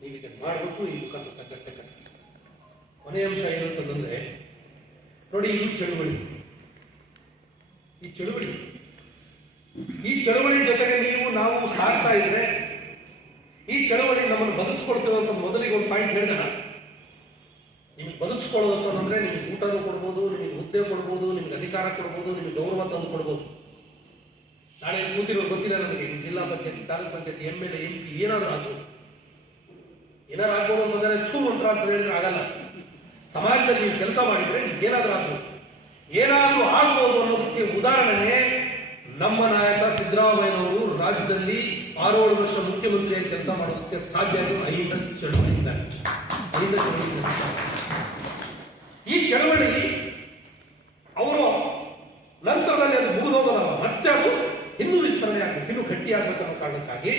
ನೀವು ಇದನ್ನು ಮಾಡಬೇಕು. ಈ ಮುಖಾಂತರ ಸಂಘಟನೆ ಕಟ್ಟಿ ಕೊನೆಯ ಅಂಶ ಏನಂತಂದ್ರೆ ನೋಡಿ, ಇದು ಚಳುವಳಿ. ಈ ಚಳುವಳಿ ಜೊತೆಗೆ ನಾವು ಸಾಕ್ತಾ ಇದ್ರೆ ಈ ಚಳುವಳಿ ನಮ್ಮನ್ನು ಬದುಕಿಸ್ಕೊಡ್ತೇವೆ ಅಂತ ಮೊದಲಿಗೆ ಒಂದು ಪಾಯಿಂಟ್ ಹೇಳಿದೆ ನಾನು. ನಿಮ್ಗೆ ಬದುಕಿಸ್ಕೊಳ್ಳೋದು ಅಂತಂದ್ರೆ ನಿಮ್ಗೆ ಊಟನೂ ಕೊಡ್ಬೋದು, ನಿಮಗೆ ಹುದ್ದೆ ಕೊಡ್ಬೋದು, ನಿಮ್ಗೆ ಅಧಿಕಾರ ಕೊಡ್ಬೋದು, ನಿಮ್ಗೆ ಗೌರವ ತಂದು ಕೊಡ್ಬೋದು. ನಾಳೆ ಕೂತಿರೋ ಗೊತ್ತಿಲ್ಲ ನಮಗೆ, ಜಿಲ್ಲಾ ಪಂಚಾಯತಿ, ತಾಲೂಕ್ ಪಂಚಾಯತಿ, MLA, MP ಏನಾದ್ರೂ ಆಗ್ಬೋದು. ಏನಾದ್ರು ಆಗ್ಬೋದು ಅಂತಂದ್ರೆ ಛೂ ಮಂತ್ರ ಅಂತ ಹೇಳಿದ್ರೆ ಆಗಲ್ಲ. ಸಮಾಜದಲ್ಲಿ ನೀವು ಕೆಲಸ ಮಾಡಿದ್ರೆ ಏನಾದ್ರೂ ಆಗ್ಬೋದು. ಏನಾದ್ರೂ ಆಗ್ಬೋದು ಅನ್ನೋದಕ್ಕೆ ಉದಾಹರಣೆ ನಮ್ಮ ನಾಯಕ ಸಿದ್ದರಾಮಯ್ಯನವರು ರಾಜ್ಯದಲ್ಲಿ 6-7 ವರ್ಷ ಮುಖ್ಯಮಂತ್ರಿಯಾಗಿ ಕೆಲಸ ಮಾಡೋದಕ್ಕೆ ಸಾಧ್ಯ ಆದರೂ ಅಹಿಂದ ಚಳವಳಿ ಇದ್ದಾರೆ. ಈ ಚಳವಳಿ ಅವರು ನಂತರದಲ್ಲಿ ಅದು ಮುಗಿದೋಗೋದಲ್ಲ, ಮತ್ತೆ ಅದು ಇನ್ನೂ ವಿಸ್ತರಣೆ ಆಗಬೇಕು, ಇನ್ನೂ ಗಟ್ಟಿಯಾಗಬೇಕು ಅನ್ನೋ ಕಾರಣಕ್ಕಾಗಿ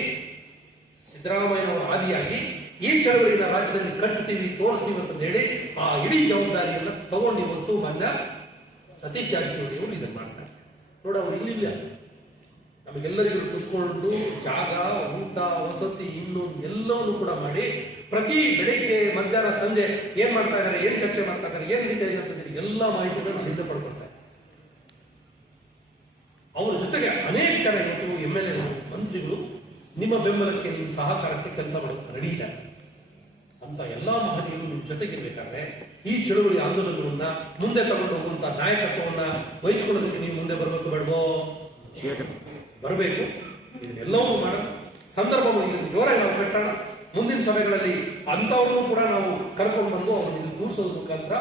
ಸಿದ್ದರಾಮಯ್ಯನವರ ಆದಿಯಾಗಿ ಈ ಚಳವಳಿನ ರಾಜ್ಯದಲ್ಲಿ ಕಟ್ತೀವಿ, ತೋರಿಸ್ತೀವಿ ಅಂತ ಹೇಳಿ ಆ ಇಡೀ ಜವಾಬ್ದಾರಿಯನ್ನ ತಗೊಂಡು ಇವತ್ತು ಮೊನ್ನೆ ಸತೀಶ್ ಜಾರಕಿಹೊಳಿ ಅವರು ಇದನ್ನು ಮಾಡ್ತಾರೆ. ನೋಡ, ಅವರು ಇಲ್ಲಿಲ್ಲ, ನಮಗೆಲ್ಲರಿಗೂ ಕುತ್ಕೊಂಡು ಜಾಗ, ಊಟ, ವಸತಿ, ಇನ್ನು ಎಲ್ಲವನ್ನೂ ಕೂಡ ಮಾಡಿ ಪ್ರತಿ ಬೆಳಿಗ್ಗೆ, ಮಧ್ಯಾಹ್ನ, ಸಂಜೆ ಏನ್ ಮಾಡ್ತಾ ಇದ್ದಾರೆ, ಏನ್ ಚರ್ಚೆ ಮಾಡ್ತಾ ಇದ್ದಾರೆ, ಏನ್ ನಡೀತಾ ಇದೆ ಅಂತ ಎಲ್ಲ ಮಾಹಿತಿಯನ್ನು ಅಲ್ಲಿಂದ ಪಡ್ಕೊಳ್ತಾರೆ. ಅವರ ಜೊತೆಗೆ ಅನೇಕ ಜನ ಇವತ್ತು MLA ಮಂತ್ರಿಗಳು ನಿಮ್ಮ ಬೆಂಬಲಕ್ಕೆ, ನಿಮ್ಮ ಸಹಕಾರಕ್ಕೆ ಕೆಲಸ ಮಾಡೋಕೆ ರೆಡಿ ಇದ್ದಾರೆ ಅಂತ ಎಲ್ಲಾ ಮಹನೀಯರು ನಿಮ್ಮ ಜೊತೆಗಿರ್ಬೇಕಾದ್ರೆ ಈ ಚಳುವಳಿ ಆಂದೋಲನವನ್ನ ಮುಂದೆ ತಗೊಂಡು ಹೋಗುವಂತ ನಾಯಕತ್ವವನ್ನ ವಹಿಸಿಕೊಳ್ಳೋದಕ್ಕೆ ನೀವು ಮುಂದೆ ಬರಬೇಕು ಬೇಡವೋ? ಬರಬೇಕು. ಇದನ್ನೆಲ್ಲವೂ ಮಾಡೋಣ. ಸಂದರ್ಭವನ್ನು ಇದನ್ನು ಜೋರಾಗಿ ನಾವು ಕಟ್ಟೋಣ. ಮುಂದಿನ ಸಭೆಗಳಲ್ಲಿ ಅಂಥವ್ರನ್ನೂ ಕೂಡ ನಾವು ಕರ್ಕೊಂಡು ಬಂದು ಅವ್ರನ್ನ ಇದು ಕೂರಿಸೋದ್ರ ಮುಖಾಂತರ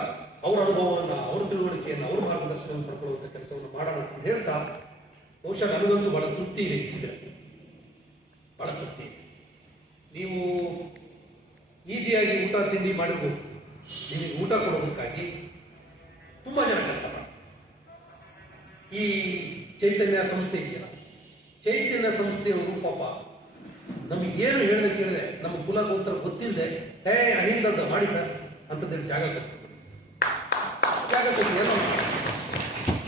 ಅವ್ರ ಅನುಭವವನ್ನು, ಅವ್ರ ತಿಳುವಳಿಕೆಯನ್ನು, ಅವ್ರ ಮಾರ್ಗದರ್ಶನವನ್ನು ಪಡ್ಕೊಳ್ಳುವಂಥ ಕೆಲಸವನ್ನು ಮಾಡೋಣ ಅಂತ ಹೇಳ್ತಾ, ಬಹುಶಃ ನನಗಂತೂ ಬಹಳ ತೃಪ್ತಿ ಇದೆ. ಈ ಶಿಬಿರ ಬಹಳ ತೃಪ್ತಿ. ನೀವು ಈಸಿಯಾಗಿ ಊಟ ತಿಂಡಿ ಮಾಡಿರ್ಬೋದು. ನಿಮಗೆ ಊಟ ಕೊಡೋದಕ್ಕಾಗಿ ತುಂಬ ಜನ ಕೆಲಸ ಮಾಡಿ. ಈ ಚೈತನ್ಯ ಸಂಸ್ಥೆ ಇದೆಯಲ್ಲ, ಚೈತನ್ಯ ಸಂಸ್ಥೆಯವರು ಪಾಪ ನಮಗೇನು ಹೇಳಿದೆ ಕೇಳಿದೆ, ನಮ್ಮ ಕುಲ ಗೋತ್ರ ಗೊತ್ತಿಲ್ಲದೆ ಅಹಿಂದದ್ದು ಮಾಡಿ ಸರ್ ಅಂತಂದೇಳಿ ಜಾಗ ಕೊಟ್ಟು ಏನೋ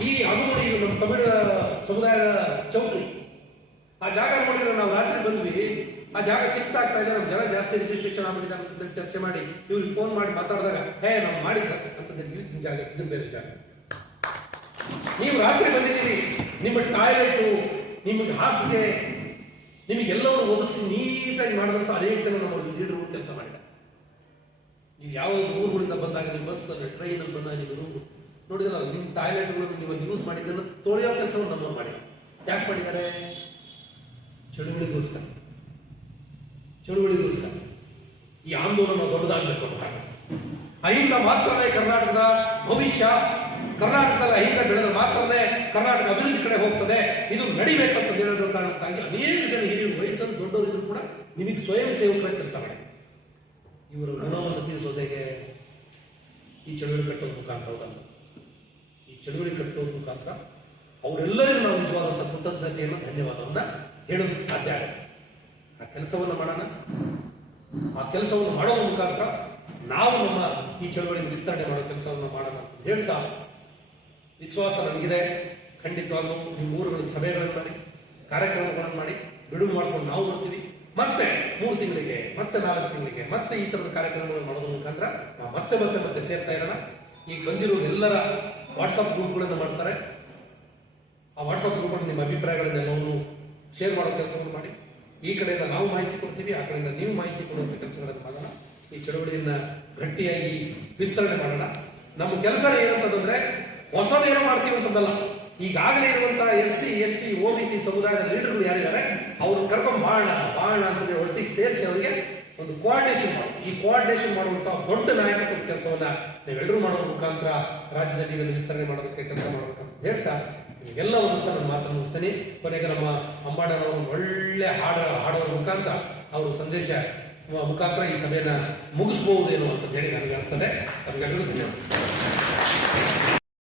ಈ ಅದು ನೋಡಿ, ಈಗ ನಮ್ಮ ತಮಿಳ ಸಮುದಾಯದ ಚೌಟ್ರಿ ಆ ಜಾಗ ನೋಡಿದ್ರೆ ನಾವು ರಾತ್ರಿ ಬಂದ್ವಿ, ಆ ಜಾಗ ಚಿಕ್ಕದಾಗ್ತಾ ಇದೆ, ನಮ್ಮ ಜನ ಜಾಸ್ತಿ ರಿಜಿಸ್ಟ್ರೇಷನ್ ಆಗ್ಬಿಟ್ಟಿದ್ದಾರೆ ಅಂತ ಚರ್ಚೆ ಮಾಡಿ ಇವ್ರಿಗೆ ಫೋನ್ ಮಾಡಿ ಮಾತಾಡಿದಾಗ ನಾವು ಮಾಡಿ ಸರ್ ಅಂತಂದ್ರೆ ಇದನ್ನ ಜಾಗ, ಇದನ್ನ ಬೇರೆ ಜಾಗ. ನೀವು ರಾತ್ರಿ ಬಂದಿದ್ದೀರಿ, ನಿಮ್ಮ ಟಾಯ್ಲೆಟು, ನಿಮಗೆ ಹಾಸಿಗೆ, ನಿಮಗೆಲ್ಲವನ್ನು ಒದಗಿಸಿ ನೀಟಾಗಿ ಮಾಡಿದಂಥ ಅನೇಕ ಜನ ನಮ್ಮ ಲೀಡರ್ಗಳು ಕೆಲಸ ಮಾಡಿದ್ದಾರೆ. ನೀವು ಯಾವ ಊರುಗಳಿಂದ ಬಂದಾಗ, ನಿಮ್ಮ ಬಸ್ ಟ್ರೈನಲ್ಲಿ ಬಂದಾಗ ನೀವು ರೂಮ್ ನೋಡಿದ್ರೆ ನಿಮ್ಮ ಟಾಯ್ಲೆಟ್ಗಳನ್ನು ನೀವು ಯೂಸ್ ಮಾಡಿದ್ದನ್ನು ತೊಳೆಯೋ ಕೆಲಸವನ್ನು ನಮ್ಮನ್ನು ಮಾಡಿ. ಯಾಕೆ ಮಾಡಿದ್ದಾರೆ? ಚಳುವಳಿಗೋಸ್ಕರ. ಈ ಆಂದೋಲನ ದೊಡ್ಡದಾಗಬೇಕು ಅಂತ. ಅಹಿಂದ ಮಾತ್ರವೇ ಕರ್ನಾಟಕದ ಭವಿಷ್ಯ, ಕರ್ನಾಟಕದಲ್ಲಿ ಅಹಿಂದ ಬೆಳೆದ ಮಾತ್ರವೇ ಕರ್ನಾಟಕ ಅಭಿವೃದ್ಧಿ ಕಡೆ ಹೋಗ್ತದೆ, ಇದು ನಡಿಬೇಕಂತ ಹೇಳೋದ್ರ ಕಾರಣಕ್ಕಾಗಿ ಅನೇಕ ಜನ ಹಿರಿಯರು, ವಯಸ್ಸನ್ನು ದೊಡ್ಡವರಿದ್ರು ಕೂಡ ನಿಮಗೆ ಸ್ವಯಂ ಸೇವಕರ ಕೆಲಸ ಮಾಡಿ ಇವರು ಋಣವನ್ನು ತೀರಿಸೋದು ಹೇಗೆ? ಈ ಚಳುವಳಿ ಕಟ್ಟೋದ ಮುಖಾಂತರ ಹೋಗಲ್ಲ. ಈ ಚಳುವಳಿ ಕಟ್ಟೋದ ಮುಖಾಂತರ ಅವರೆಲ್ಲರಿಗೂ ನಾವು ನಿಜವಾದಂಥ ಕೃತಜ್ಞತೆಯನ್ನು, ಧನ್ಯವಾದವನ್ನ ಹೇಳೋದಕ್ಕೆ ಸಾಧ್ಯ ಆಗುತ್ತೆ. ಆ ಕೆಲಸವನ್ನು ಮಾಡೋಣ. ಆ ಕೆಲಸವನ್ನು ಮಾಡೋದ್ರ ಮುಖಾಂತರ ನಾವು ನಮ್ಮ ಈ ಚಳವಳಿಗೆ ವಿಸ್ತರಣೆ ಮಾಡೋ ಕೆಲಸವನ್ನು ಮಾಡೋಣ ಅಂತ ಹೇಳ್ತಾ, ವಿಶ್ವಾಸ ನನಗಿದೆ. ಖಂಡಿತವಾಗ್ಲೂ ನಿಮ್ಮ ಊರುಗಳಿಗೆ ಸಭೆಗಳನ್ನು ಮಾಡಿ, ಕಾರ್ಯಕ್ರಮಗಳನ್ನು ಮಾಡಿ, ಬಿಡುವು ಮಾಡ್ಕೊಂಡು ನಾವು ಬರ್ತೀವಿ. ಮತ್ತೆ 3 ತಿಂಗಳಿಗೆ, ಮತ್ತೆ 4 ತಿಂಗಳಿಗೆ, ಮತ್ತೆ ಈ ಥರದ ಕಾರ್ಯಕ್ರಮಗಳನ್ನು ಮಾಡೋದ್ರ ಮುಖಾಂತರ ನಾವು ಮತ್ತೆ ಸೇರ್ತಾ ಇರೋಣ. ಈಗ ಬಂದಿರೋ ಎಲ್ಲರ ವಾಟ್ಸಪ್ ಗ್ರೂಪ್ಗಳನ್ನು ಮಾಡ್ತಾರೆ. ಆ ವಾಟ್ಸಪ್ ಗ್ರೂಪ್ಗಳಲ್ಲಿ ನಿಮ್ಮ ಅಭಿಪ್ರಾಯಗಳನ್ನೆಲ್ಲವನ್ನು ಶೇರ್ ಮಾಡೋ ಕೆಲಸವನ್ನು ಮಾಡಿ. ಈ ಕಡೆಯಿಂದ ನಾವು ಮಾಹಿತಿ ಕೊಡ್ತೀವಿ, ಆ ಕಡೆಯಿಂದ ನೀವು ಮಾಹಿತಿ ಕೊಡುವಂಥ ಕೆಲಸಗಳನ್ನು ಮಾಡೋಣ. ಈ ಚಳವಳಿಯನ್ನು ಗಟ್ಟಿಯಾಗಿ ವಿಸ್ತರಣೆ ಮಾಡೋಣ. ನಮ್ಮ ಕೆಲಸ ಏನಂತಂದ್ರೆ ಹೊಸದೇನೋ ಮಾಡ್ತೀವಿ ಅಂತಂದಲ್ಲ, ಈಗಾಗಲೇ ಇರುವಂತಹ SC ST OBC ಸಮುದಾಯದ ಲೀಡರ್ಗಳು ಯಾರಿದ್ದಾರೆ ಅವ್ರನ್ನ ಕರ್ಕೊಂಡು ಮಾಡೋಣ ಅಂತಂದ್ರೆ ಒಟ್ಟಿಗೆ ಸೇರಿಸಿ ಅವರಿಗೆ ಒಂದು ಕೋಆರ್ಡಿನೇಷನ್ ಮಾಡಿ, ಈ ಕೋಆರ್ಡಿನೇಷನ್ ಮಾಡುವಂತಹ ದೊಡ್ಡ ನಾಯಕತ್ವದ ಕೆಲಸವನ್ನ ನೀವೆಲ್ಲರೂ ಮಾಡೋದ್ರ ಮುಖಾಂತರ ರಾಜ್ಯದಲ್ಲಿ ಇದನ್ನು ವಿಸ್ತರಣೆ ಮಾಡೋದಕ್ಕೆ ಕೆಲಸ ಮಾಡಬೇಕಂತ ಹೇಳ್ತಾ ಎಲ್ಲ ಒಂದಿಸ್ತಾ ನನ್ನ ಮಾತನ್ನು ಮುಗಿಸ್ತೇನೆ. ಕೊನೆಗೆ ನಮ್ಮ ಅಂಬಾಡನವರು ಒಳ್ಳೆ ಹಾಡೋದ್ರ ಮುಖಾಂತರ ಅವರು ಸಂದೇಶ ಮುಖಾಂತರ ಈ ಸಭೆಯನ್ನ ಮುಗಿಸಬಹುದೇನೋ ಅಂತ ಹೇಳಿ ನನಗೆ ಅನಿಸ್ತದೆ. ಅದಕ್ಕೆಲ್ಲರೂ ಧನ್ಯವಾದ.